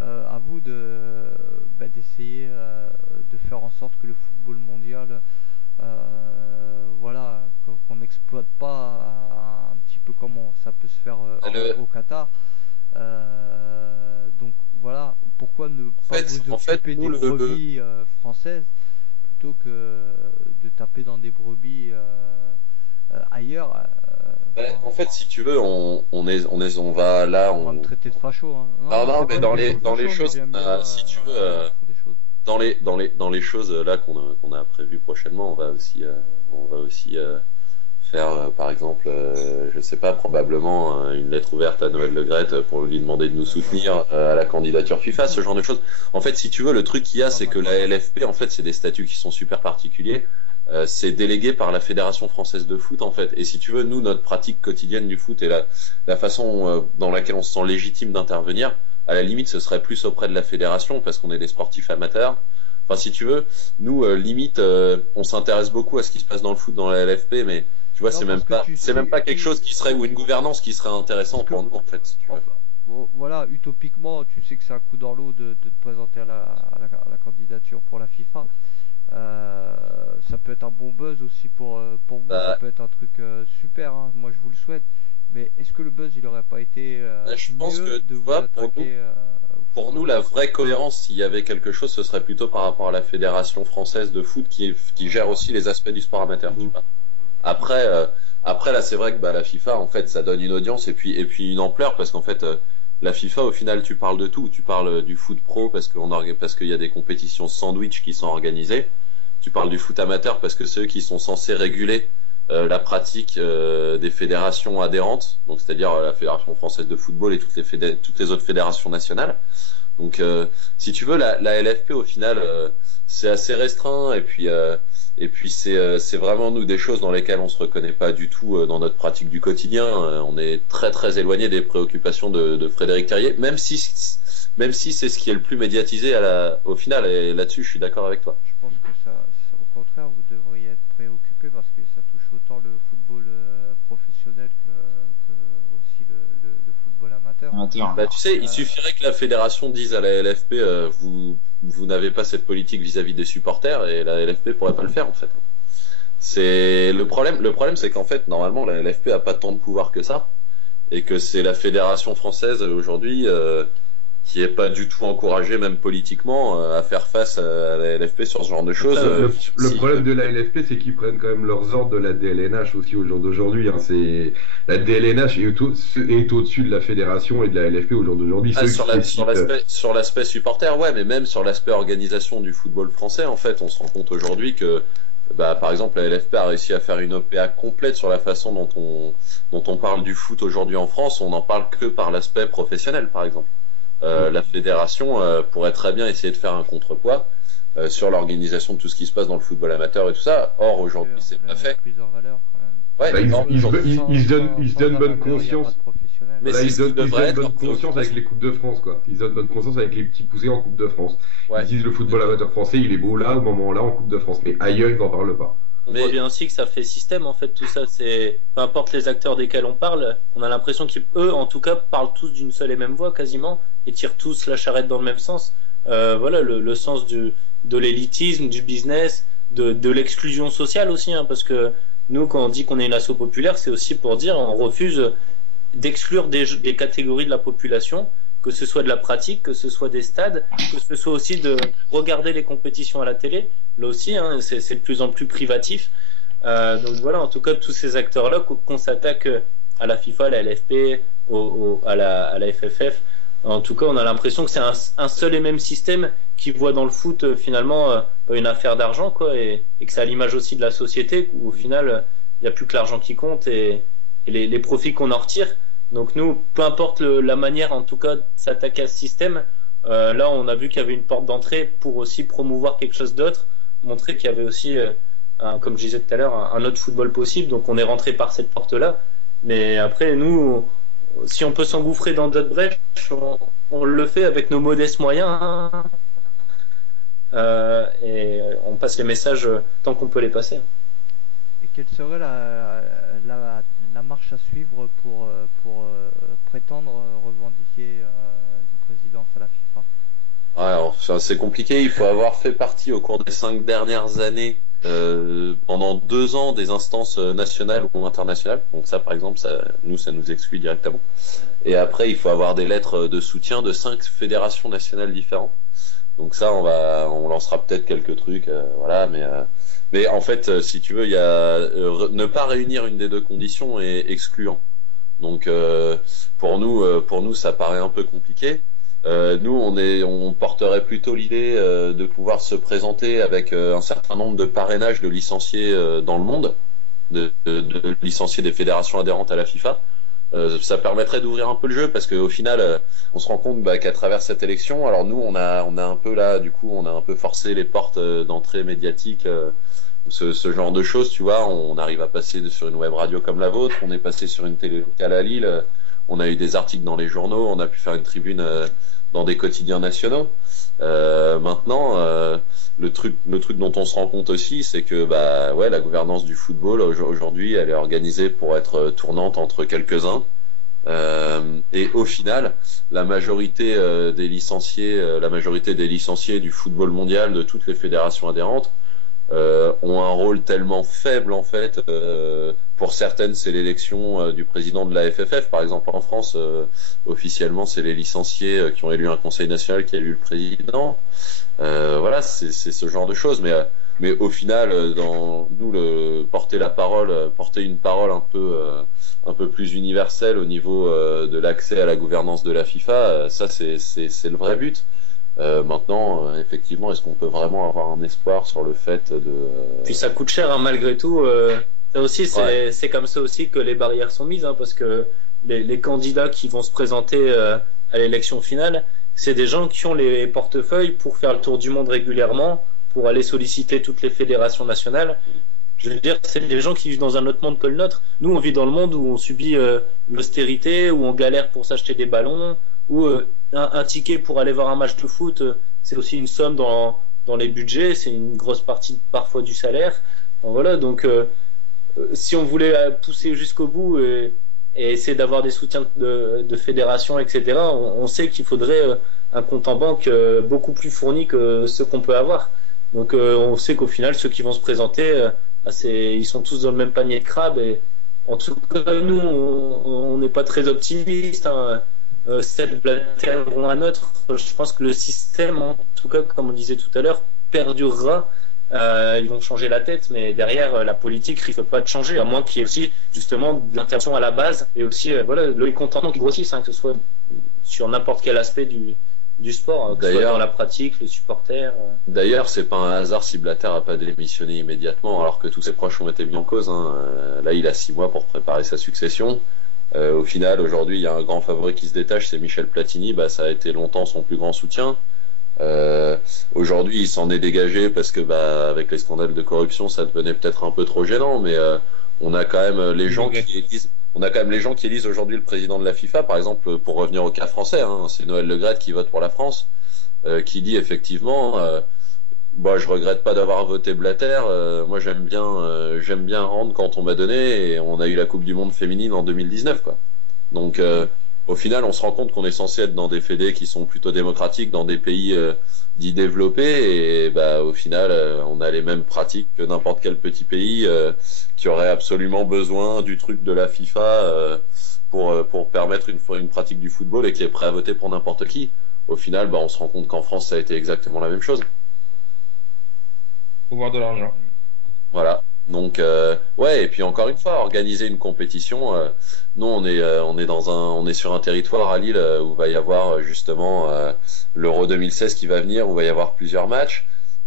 À vous d'essayer de faire en sorte que le football mondial, voilà, qu'on n'exploite pas un petit peu comme ça peut se faire au Qatar. Donc voilà, pourquoi ne pas vous occuper des brebis françaises plutôt que de taper dans des brebis ailleurs. En fait, si tu veux, on va là, on va me traiter de facho. Hein. Non, mais dans les choses, si tu veux, dans les choses là qu'on a prévues prochainement, on va aussi faire, par exemple, je sais pas, probablement une lettre ouverte à Noël Le Graët pour lui demander de nous soutenir à la candidature FIFA, ce genre de choses. En fait, si tu veux, le truc qu'il y a, c'est que la LFP, en fait, c'est des statuts qui sont super particuliers. C'est délégué par la Fédération française de foot, en fait. Et si tu veux, nous, notre pratique quotidienne du foot et la façon dans laquelle on se sent légitime d'intervenir, à la limite, ce serait plus auprès de la fédération parce qu'on est des sportifs amateurs. Enfin, si tu veux, nous, limite, on s'intéresse beaucoup à ce qui se passe dans le foot dans la LFP, mais tu vois, c'est même pas quelque chose qui serait, ou une gouvernance qui serait intéressante pour nous, en fait, si tu veux. Bon, voilà, utopiquement, tu sais que c'est un coup dans l'eau de te présenter à la candidature pour la FIFA. Ça peut être un bon buzz aussi pour vous, ça peut être un truc super, hein. Moi je vous le souhaite, mais est-ce que le buzz il aurait pas été je pense que de vous attaquer pour nous la vraie cohérence, s'il y avait quelque chose, ce serait plutôt par rapport à la Fédération française de foot qui gère aussi les aspects du sport amateur, tu vois. Après là c'est vrai que la FIFA en fait ça donne une audience et puis une ampleur parce qu'en fait la FIFA, au final, tu parles de tout. Tu parles du foot pro parce qu'il y a des compétitions sandwich qui sont organisées. Tu parles du foot amateur parce que c'est eux qui sont censés réguler la pratique des fédérations adhérentes, donc c'est-à-dire la Fédération française de football et toutes les autres fédérations nationales. Donc, si tu veux, la LFP, au final, c'est assez restreint et puis c'est vraiment nous des choses dans lesquelles on se reconnaît pas du tout dans notre pratique du quotidien. On est très très éloigné des préoccupations de Frédéric Thiriez, même si c'est ce qui est le plus médiatisé au final. Et là-dessus, je suis d'accord avec toi. Je pense que au contraire, vous devriez être préoccupé parce que ça touche autant le football professionnel que aussi le football amateur. Tu sais, il suffirait que la fédération dise à la LFP vous n'avez pas cette politique vis-à-vis des supporters et la LFP pourrait pas le faire en fait. C'est le problème c'est qu'en fait normalement la LFP a pas tant de pouvoir que ça et que c'est la fédération française aujourd'hui qui est pas du tout encouragé, même politiquement, à faire face à la LFP sur ce genre de choses. Le problème de la LFP, c'est qu'ils prennent quand même leurs ordres de la DLNH aussi au jour d'aujourd'hui. Hein. La DLNH est au-dessus de la fédération et de la LFP au jour d'aujourd'hui. Sur l'aspect supporter, ouais, mais même sur l'aspect organisation du football français, en fait, on se rend compte aujourd'hui que, par exemple, la LFP a réussi à faire une OPA complète sur la façon dont on parle du foot aujourd'hui en France. On n'en parle que par l'aspect professionnel, par exemple. La fédération pourrait très bien essayer de faire un contrepoids sur l'organisation de tout ce qui se passe dans le football amateur et tout ça. Or, aujourd'hui, c'est pas fait. Ouais, ils se donnent bonne conscience. Mais voilà, ils se donnent bonne conscience avec les Coupes de France, quoi. Ils se donnent bonne conscience avec les petits poussés en Coupe de France. Ouais. Ils disent le football amateur français, il est beau là, au moment-là, en Coupe de France. Mais ailleurs, ils n'en parlent pas. On voit bien aussi que ça fait système, en fait, tout ça. C'est peu importe les acteurs desquels on parle, on a l'impression qu'eux, en tout cas, parlent tous d'une seule et même voix, quasiment, et tirent tous la charrette dans le même sens. Voilà, le sens de l'élitisme, du business, de l'exclusion sociale aussi, hein, parce que nous, quand on dit qu'on est une asso populaire, c'est aussi pour dire on refuse d'exclure des catégories de la population, que ce soit de la pratique, que ce soit des stades, que ce soit aussi de regarder les compétitions à la télé. Là aussi, hein, c'est de plus en plus privatif. Donc voilà, en tout cas, tous ces acteurs-là, qu'on s'attaque à la FIFA, à la LFP, à la FFF, en tout cas, on a l'impression que c'est un seul et même système qui voit dans le foot finalement une affaire d'argent, quoi, et que c'est à l'image aussi de la société où au final il n'y a plus que l'argent qui compte et les profits qu'on en retire. Donc nous, peu importe la manière en tout cas de s'attaquer à ce système, là on a vu qu'il y avait une porte d'entrée pour aussi promouvoir quelque chose d'autre, montrer qu'il y avait aussi, comme je disais tout à l'heure, un autre football possible. Donc on est rentré par cette porte-là. Mais après, nous, si on peut s'engouffrer dans d'autres brèches, on le fait avec nos modestes moyens. Hein. Et on passe les messages tant qu'on peut les passer. Et quelle serait la marche à suivre pour prétendre revendiquer une présidence à la FIFA? Alors, c'est compliqué. Il faut avoir fait partie au cours des 5 dernières années, pendant 2 ans, des instances nationales ou internationales. Donc ça, par exemple, ça nous exclut directement. Et après, il faut avoir des lettres de soutien de 5 fédérations nationales différentes. Donc ça, on lancera peut-être quelques trucs, voilà. Mais en fait, si tu veux, il y a ne pas réunir une des deux conditions est excluant. Donc pour nous, ça paraît un peu compliqué. Nous, on porterait plutôt l'idée de pouvoir se présenter avec un certain nombre de parrainages de licenciés dans le monde, de licenciés des fédérations adhérentes à la FIFA. Ça permettrait d'ouvrir un peu le jeu parce qu'au final, on se rend compte qu'à travers cette élection, alors nous, on a un peu là, du coup, on a un peu forcé les portes d'entrée médiatique, ce genre de choses, tu vois. On arrive à passer sur une web radio comme la vôtre, on est passé sur une télé locale à Lille, on a eu des articles dans les journaux, on a pu faire une tribune dans des quotidiens nationaux. Maintenant, le truc dont on se rend compte aussi, c'est que la gouvernance du football aujourd'hui, elle est organisée pour être tournante entre quelques-uns. Et au final, la majorité des licenciés du football mondial, de toutes les fédérations adhérentes, ont un rôle tellement faible en fait. Pour certaines, c'est l'élection du président de la FFF, par exemple en France. Officiellement, c'est les licenciés qui ont élu un conseil national qui a élu le président. Voilà, c'est ce genre de choses. Mais au final, porter une parole un peu plus universelle au niveau de l'accès à la gouvernance de la FIFA, ça c'est le vrai but. Maintenant, effectivement, est-ce qu'on peut vraiment avoir un espoir sur le fait de... Puis ça coûte cher, hein, malgré tout. Ça aussi, c'est comme ça aussi que les barrières sont mises, hein, parce que les candidats qui vont se présenter à l'élection finale, c'est des gens qui ont les portefeuilles pour faire le tour du monde régulièrement, pour aller solliciter toutes les fédérations nationales. Je veux dire, c'est des gens qui vivent dans un autre monde que le nôtre. Nous, on vit dans le monde où on subit l'austérité, où on galère pour s'acheter des ballons, où un ticket pour aller voir un match de foot, c'est aussi une somme dans les budgets, c'est une grosse partie parfois du salaire. Bon, voilà, donc si on voulait pousser jusqu'au bout et essayer d'avoir des soutiens de fédérations, etc., on sait qu'il faudrait un compte en banque beaucoup plus fourni que ceux qu'on peut avoir. Donc on sait qu'au final, ceux qui vont se présenter, ils sont tous dans le même panier de crabes. Et en tout cas, nous, on n'est pas très optimistes. Hein. Sepp Blatter ou un autre, je pense que le système, en tout cas, comme on disait tout à l'heure, perdurera. Ils vont changer la tête, mais derrière, la politique risque pas de changer, à moins qu'il y ait aussi justement de l'intervention à la base et aussi voilà, le mécontentement qui grossisse, que ce soit sur n'importe quel aspect du sport, que ce soit dans la pratique, les supporters. D'ailleurs, c'est pas un hasard si Blatter a pas démissionné immédiatement, alors que tous ses proches ont été mis en cause. Là, il a 6 mois pour préparer sa succession. Au final, aujourd'hui, il y a un grand favori qui se détache, c'est Michel Platini. Ça a été longtemps son plus grand soutien. Aujourd'hui, il s'en est dégagé parce que avec les scandales de corruption, ça devenait peut-être un peu trop gênant, mais on a quand même les gens qui élisent. On a quand même les gens qui élisent aujourd'hui le président de la FIFA, par exemple, pour revenir au cas français, c'est Noël Le Graët qui vote pour la France, qui dit effectivement, je regrette pas d'avoir voté Blatter, moi j'aime bien rendre quand on m'a donné, et on a eu la Coupe du Monde féminine en 2019, quoi. Donc au final, on se rend compte qu'on est censé être dans des fédés qui sont plutôt démocratiques, dans des pays dits développés, et au final, on a les mêmes pratiques que n'importe quel petit pays qui aurait absolument besoin du truc de la FIFA pour permettre une pratique du football et qui est prêt à voter pour n'importe qui. Au final, on se rend compte qu'en France, ça a été exactement la même chose. Pouvoir de l'argent. Voilà. Donc et puis encore une fois, organiser une compétition. Nous, on est sur un territoire à Lille où va y avoir justement l'Euro 2016 qui va venir, où va y avoir plusieurs matchs.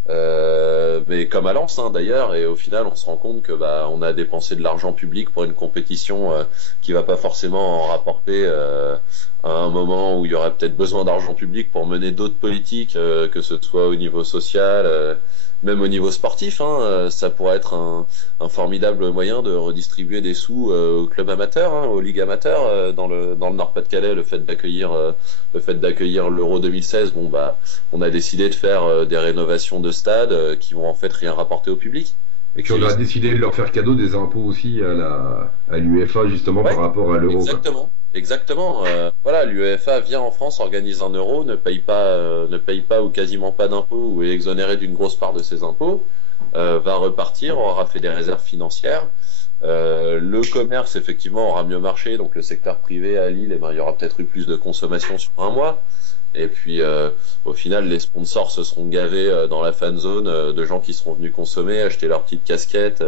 Mais comme à Lens d'ailleurs, et au final, on se rend compte que on a dépensé de l'argent public pour une compétition qui va pas forcément en rapporter à un moment où il y aurait peut-être besoin d'argent public pour mener d'autres politiques, que ce soit au niveau social. Même au niveau sportif, ça pourrait être un formidable moyen de redistribuer des sous aux clubs amateurs, aux ligues amateurs dans le Nord-Pas-de-Calais. Le fait d'accueillir l'Euro 2016, on a décidé de faire des rénovations de stades qui vont en fait rien rapporter au public. Et puis on a décidé de leur faire cadeau des impôts aussi à l'UEFA justement par rapport à l'Euro. Exactement. Voilà, l'UEFA vient en France, organise un euro, ne paye pas ou quasiment pas d'impôts ou est exonéré d'une grosse part de ses impôts, va repartir, aura fait des réserves financières. Le commerce effectivement aura mieux marché, donc le secteur privé à Lille, il y aura peut-être eu plus de consommation sur un mois. Et puis au final, les sponsors se seront gavés dans la fan zone de gens qui seront venus consommer, acheter leurs petites casquettes.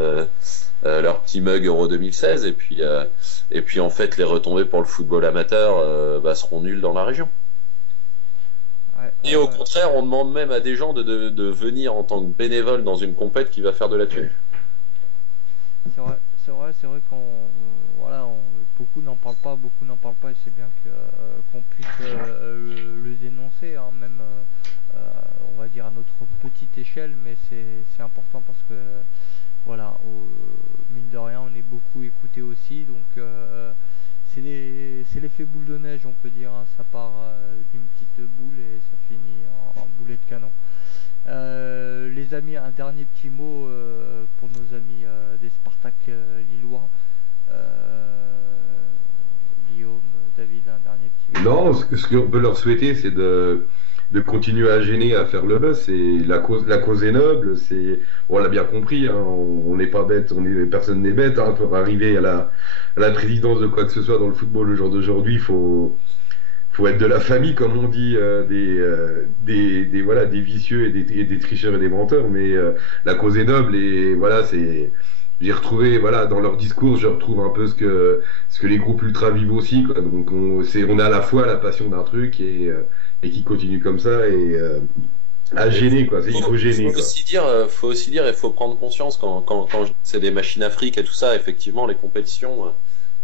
Leur petit mug Euro 2016 et puis en fait les retombées pour le football amateur seront nulles dans la région. Et au contraire, on demande même à des gens de venir en tant que bénévoles dans une compète qui va faire de la thune. C'est vrai beaucoup n'en parlent pas et c'est bien qu'on puisse le dénoncer, même on va dire à notre petite échelle, mais c'est important parce que voilà, mine de rien, on est beaucoup écouté aussi, donc c'est l'effet boule de neige, on peut dire, ça part d'une petite boule et ça finit en boulet de canon. Les amis, un dernier petit mot pour nos amis des Spartak lillois. Guillaume, David, un dernier petit mot. Non, ce qu'on peut leur souhaiter, c'est de continuer à gêner, à faire le buzz. La cause est noble. On l'a bien compris. On n'est pas bête. Personne n'est bête. Pour arriver à la présidence de quoi que ce soit dans le football le jour d'aujourd'hui, faut être de la famille, comme on dit, des vicieux et des tricheurs et des menteurs. Mais la cause est noble et voilà, j'ai retrouvé, dans leur discours, je retrouve un peu ce que les groupes ultra vivent aussi, quoi. Donc on a à la fois la passion d'un truc et qui continue comme ça et à gêner, quoi. Il faut gêner. Faut aussi dire et faut prendre conscience quand c'est des machines afriques et tout ça, effectivement, les compétitions.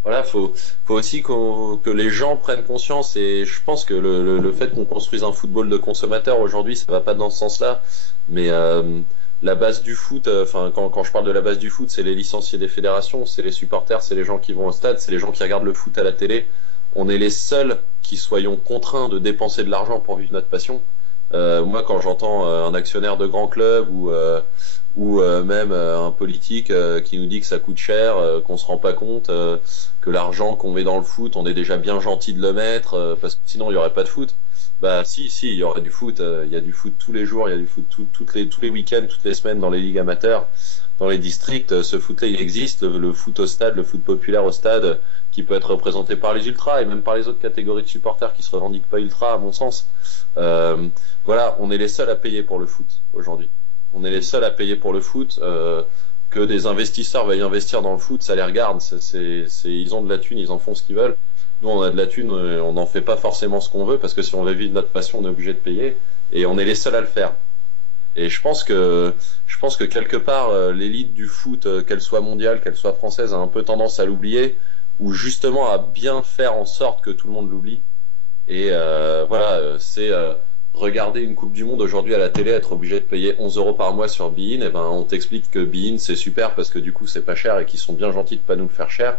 Voilà, faut aussi que les gens prennent conscience, et je pense que le fait qu'on construise un football de consommateurs aujourd'hui, ça va pas dans ce sens-là, mais la base du foot, quand je parle de la base du foot, c'est les licenciés des fédérations, c'est les supporters, c'est les gens qui vont au stade, c'est les gens qui regardent le foot à la télé. On est les seuls qui soyons contraints de dépenser de l'argent pour vivre notre passion. Moi, quand j'entends un actionnaire de grand club ou même un politique qui nous dit que ça coûte cher, qu'on se rend pas compte que l'argent qu'on met dans le foot, on est déjà bien gentil de le mettre parce que sinon il y aurait pas de foot. Si, il y aurait du foot. Il y a du foot tous les jours, il y a du foot tous les week-ends, toutes les semaines dans les ligues amateurs. dans les districts, ce foot-là, il existe, le foot au stade, le foot populaire au stade, qui peut être représenté par les ultras et même par les autres catégories de supporters qui se revendiquent pas ultras, à mon sens. Voilà, on est les seuls à payer pour le foot aujourd'hui. On est les seuls à payer pour le foot. Que des investisseurs veuillent investir dans le foot, ça les regarde. Ils ont de la thune, ils en font ce qu'ils veulent. Nous, on a de la thune, on n'en fait pas forcément ce qu'on veut parce que si on veut vivre notre passion, on est obligé de payer. Et on est les seuls à le faire. Et je pense que quelque part, l'élite du foot, qu'elle soit mondiale, qu'elle soit française, a un peu tendance à l'oublier, ou justement à bien faire en sorte que tout le monde l'oublie. Et voilà, c'est regarder une Coupe du Monde aujourd'hui à la télé, être obligé de payer 11 € par mois sur Bein, et ben on t'explique que Bein c'est super parce que du coup c'est pas cher et qu'ils sont bien gentils de pas nous le faire cher,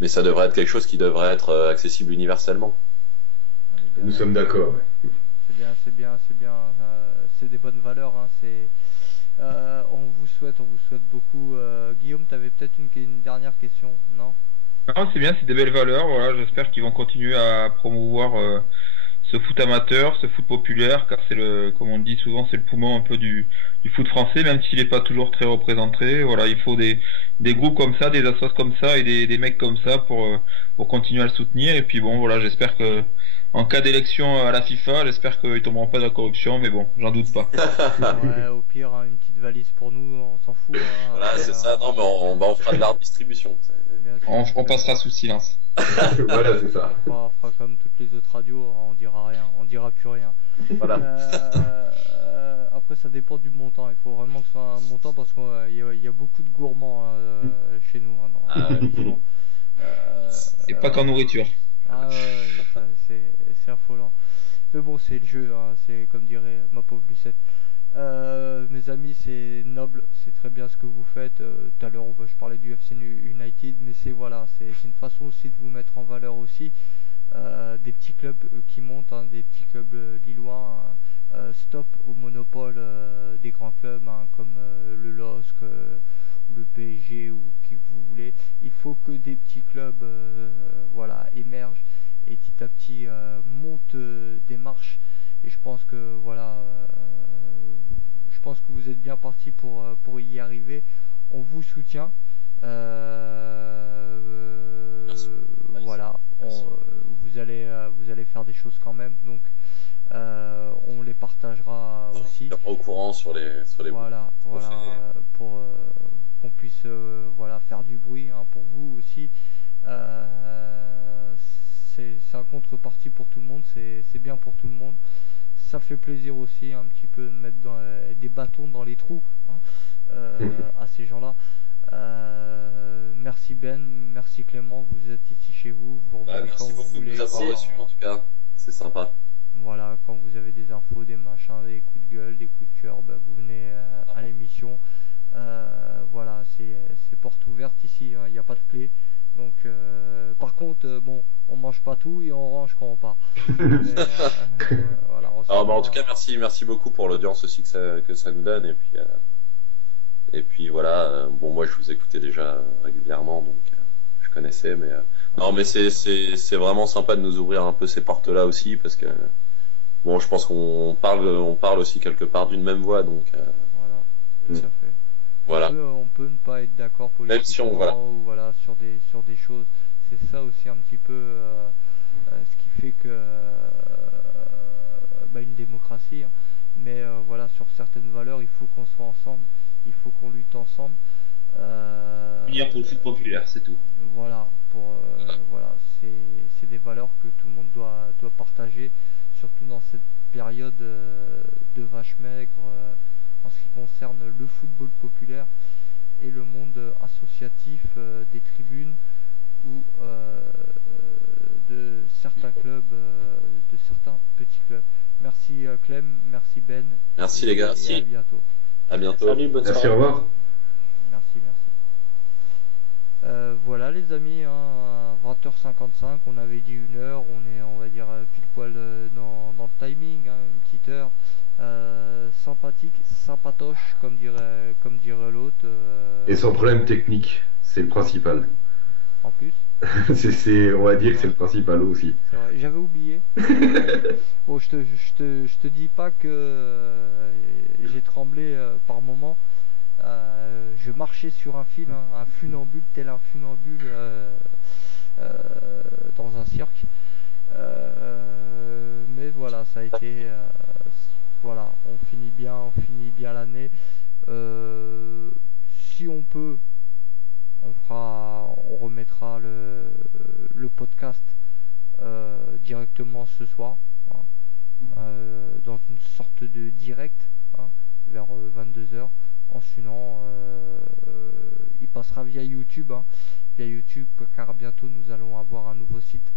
mais ça devrait être quelque chose qui devrait être accessible universellement. Nous sommes d'accord. Ouais. C'est bien. C'est des bonnes valeurs. Hein. On vous souhaite beaucoup. Guillaume, tu avais peut-être une dernière question, non? Non, c'est bien, c'est des belles valeurs. Voilà, j'espère qu'ils vont continuer à promouvoir ce foot amateur, ce foot populaire, car comme on dit souvent, c'est le poumon un peu du foot français, même s'il n'est pas toujours très représenté. Voilà, il faut des groupes comme ça, des assos comme ça et des mecs comme ça pour continuer à le soutenir. Et puis bon, voilà, j'espère que en cas d'élection à la FIFA, j'espère qu'ils tomberont pas de la corruption, mais bon, j'en doute pas. Ouais, au pire, hein, une petite valise pour nous, on s'en fout. Hein, voilà, après, c'est ça. Non, mais on fera de la redistribution. On passera sous silence. Voilà, c'est ça. On fera comme toutes les autres radios, on dira rien, on dira plus rien. Voilà. Après, ça dépend du montant. Il faut vraiment que ce soit un montant parce qu'il y a beaucoup de gourmands chez nous. Hein, dans l'émission. Et pas qu'en nourriture. Ah ouais, c'est affolant. Mais bon, c'est le jeu, hein, c'est comme dirait ma pauvre Lucette. Mes amis, c'est noble, c'est très bien ce que vous faites. Tout à l'heure, je parlais du FC United, mais c'est une façon aussi de vous mettre en valeur aussi. Des petits clubs qui montent, hein, des petits clubs lillois. Stop au monopole des grands clubs hein, comme le LOSC, le PSG ou qui que vous voulez. Il faut que des petits clubs émergent et petit à petit montent des marches. Et je pense que vous êtes bien parti pour y arriver. On vous soutient. Voilà, vous allez faire des choses quand même. Donc on les partagera aussi. On est au courant sur les voilà, pour qu'on puisse faire du bruit hein, pour vous aussi. C'est un contrepartie pour tout le monde, c'est bien pour tout le monde. Ça fait plaisir aussi un petit peu de mettre des bâtons dans les trous hein, à ces gens-là. Merci Ben, merci Clément, vous êtes ici chez vous. Vous revenez merci quand beaucoup vous voulez. de nous avoir reçus en tout cas, c'est sympa. Voilà, quand vous avez des infos, des machins, des coups de gueule, des coups de cœur, vous venez à l'émission. Voilà, c'est porte ouverte ici, il n'y a pas de clé. Donc, par contre, on mange pas tout et on range quand on part. Mais, voilà, en tout cas, merci beaucoup pour l'audience aussi que ça nous donne. Et puis voilà, moi je vous écoutais déjà régulièrement, donc je connaissais, mais non, mais c'est vraiment sympa de nous ouvrir un peu ces portes-là aussi, parce que bon, je pense qu'on parle aussi quelque part d'une même voix, donc voilà, tout à fait. Voilà. On peut ne pas être d'accord politiquement ou sur des choses. C'est ça aussi un petit peu ce qui fait que une démocratie. Hein. Mais sur certaines valeurs, il faut qu'on soit ensemble, il faut qu'on lutte ensemble. Unir pour le foot populaire, c'est tout. Voilà, c'est des valeurs que tout le monde doit partager, surtout dans cette période de vache maigre. En ce qui concerne le football populaire et le monde associatif des tribunes ou de certains clubs, de certains petits clubs. Merci Clem, merci Ben. Merci les gars. Et à bientôt. À bientôt. Salut, bonne soirée. Merci, au revoir. Merci. Voilà les amis, hein, 20h55, on avait dit 1h, on va dire pile poil dans le timing, hein, une petite heure. Sympathique, sympatoche, comme dirait l'autre. Et sans problème technique, c'est le principal. En plus. On va dire que c'est le principal aussi. C'est vrai, j'avais oublié. Bon, je te dis pas que j'ai tremblé par moment, Je marchais sur un fil, hein, un funambule, tel un funambule dans un cirque. Mais voilà, ça a été, voilà, on finit bien l'année. Si on peut, on remettra le podcast directement ce soir, hein, dans une sorte de direct, hein, vers 22h. Sinon, il passera via YouTube, hein, via YouTube, car bientôt nous allons avoir un nouveau site.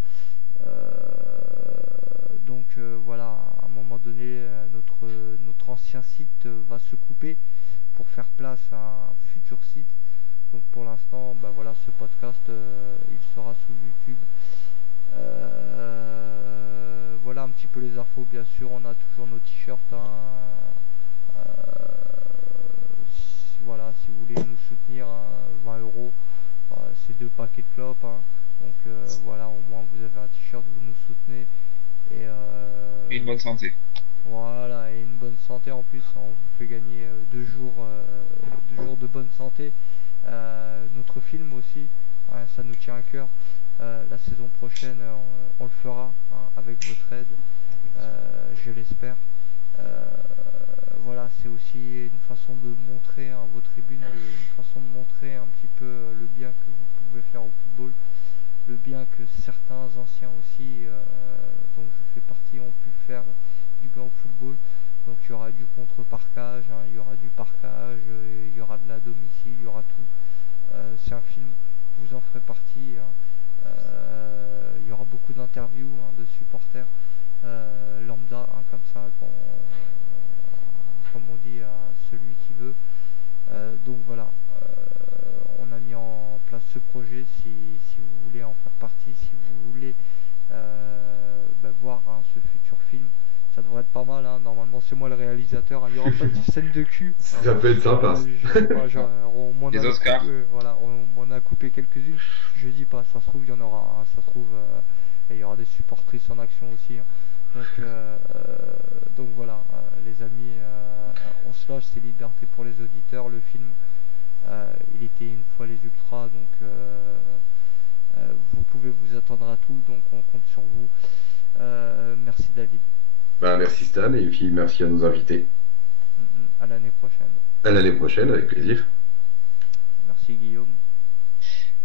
Donc voilà, à un moment donné, notre ancien site va se couper pour faire place à un futur site. Donc pour l'instant, bah voilà, ce podcast, il sera sous YouTube. Voilà un petit peu les infos. Bien sûr, on a toujours nos t-shirts, hein, voilà, si vous voulez nous soutenir, hein, 20 €, c'est 2 paquets de clopes, hein. Donc voilà, au moins vous avez un t-shirt, vous nous soutenez. Et une bonne santé. Voilà, et une bonne santé en plus, on vous fait gagner 2 jours de bonne santé. Notre film aussi, ouais, ça nous tient à cœur. La saison prochaine, on le fera, hein, avec votre aide, je l'espère. Voilà, c'est aussi une façon de montrer, hein, vos tribunes, une façon de montrer un petit peu le bien que vous pouvez faire au football, le bien que certains anciens aussi, dont je fais partie, ont pu faire du bien au football. Donc il y aura du contre-parquage, hein, il y aura du parquage, il y aura de la domicile, il y aura tout. C'est un film, vous en ferez partie, hein. Il y aura beaucoup d'interviews, hein, de supporters lambda, hein, comme ça, comme on dit, à celui qui veut. Donc voilà, on a mis en place ce projet. Si vous voulez en faire partie, si vous voulez voir, hein, ce futur film, ça devrait être pas mal, hein. Normalement c'est moi le réalisateur, hein. Il y aura pas de scène de cul, Ça peut être sympa. je sais pas, genre, on m'en Les a Oscars. coupé, voilà, on m'en a coupé quelques-unes, je dis pas, ça se trouve il y en aura, hein. Ça se trouve, et il y aura des supportrices en action aussi, hein. Donc voilà, les amis, on se lâche, c'est liberté pour les auditeurs. Le film, il était une fois les ultras, donc vous pouvez vous attendre à tout, donc on compte sur vous. Merci David. Bah, merci Stan, et puis merci à nos invités. À l'année prochaine. À l'année prochaine, avec plaisir. Merci Guillaume.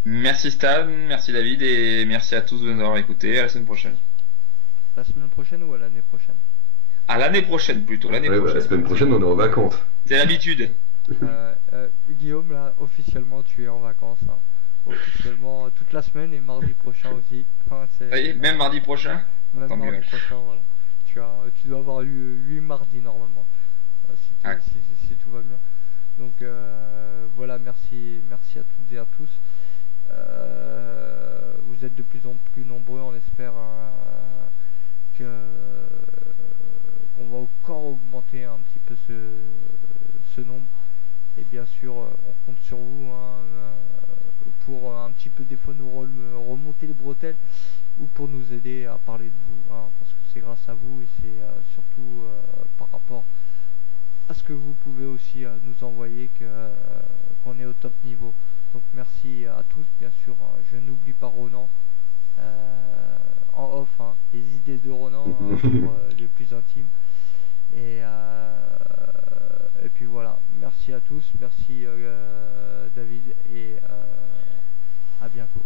Merci Stan, merci David, et merci à tous de nous avoir écoutés. À la semaine prochaine. La semaine prochaine ou à l'année prochaine? À l'année prochaine plutôt, l'année Ouais, bah, prochaine. la semaine prochaine, on est en vacances. C'est l'habitude. Guillaume, là, officiellement, tu es en vacances, hein. Officiellement, toute la semaine et mardi prochain aussi. Hein, Ça y est, même mardi prochain. même Tant mardi mieux. prochain, voilà. Tu dois avoir eu 8 mardis normalement, Ah. si tout va bien. Donc voilà, merci à toutes et à tous. Vous êtes de plus en plus nombreux, on espère, qu'on va encore augmenter un petit peu ce nombre. Et bien sûr, on compte sur vous, hein, pour un petit peu des fois nous remonter les bretelles, ou pour nous aider à parler de vous, hein, parce que c'est grâce à vous, et c'est surtout par rapport à ce que vous pouvez aussi nous envoyer qu'on est au top niveau. Donc merci à tous, bien sûr. Je n'oublie pas Ronan, en off, hein, les idées de Ronan, hein, pour les plus intimes. Et puis voilà, merci à tous, merci David, et à bientôt.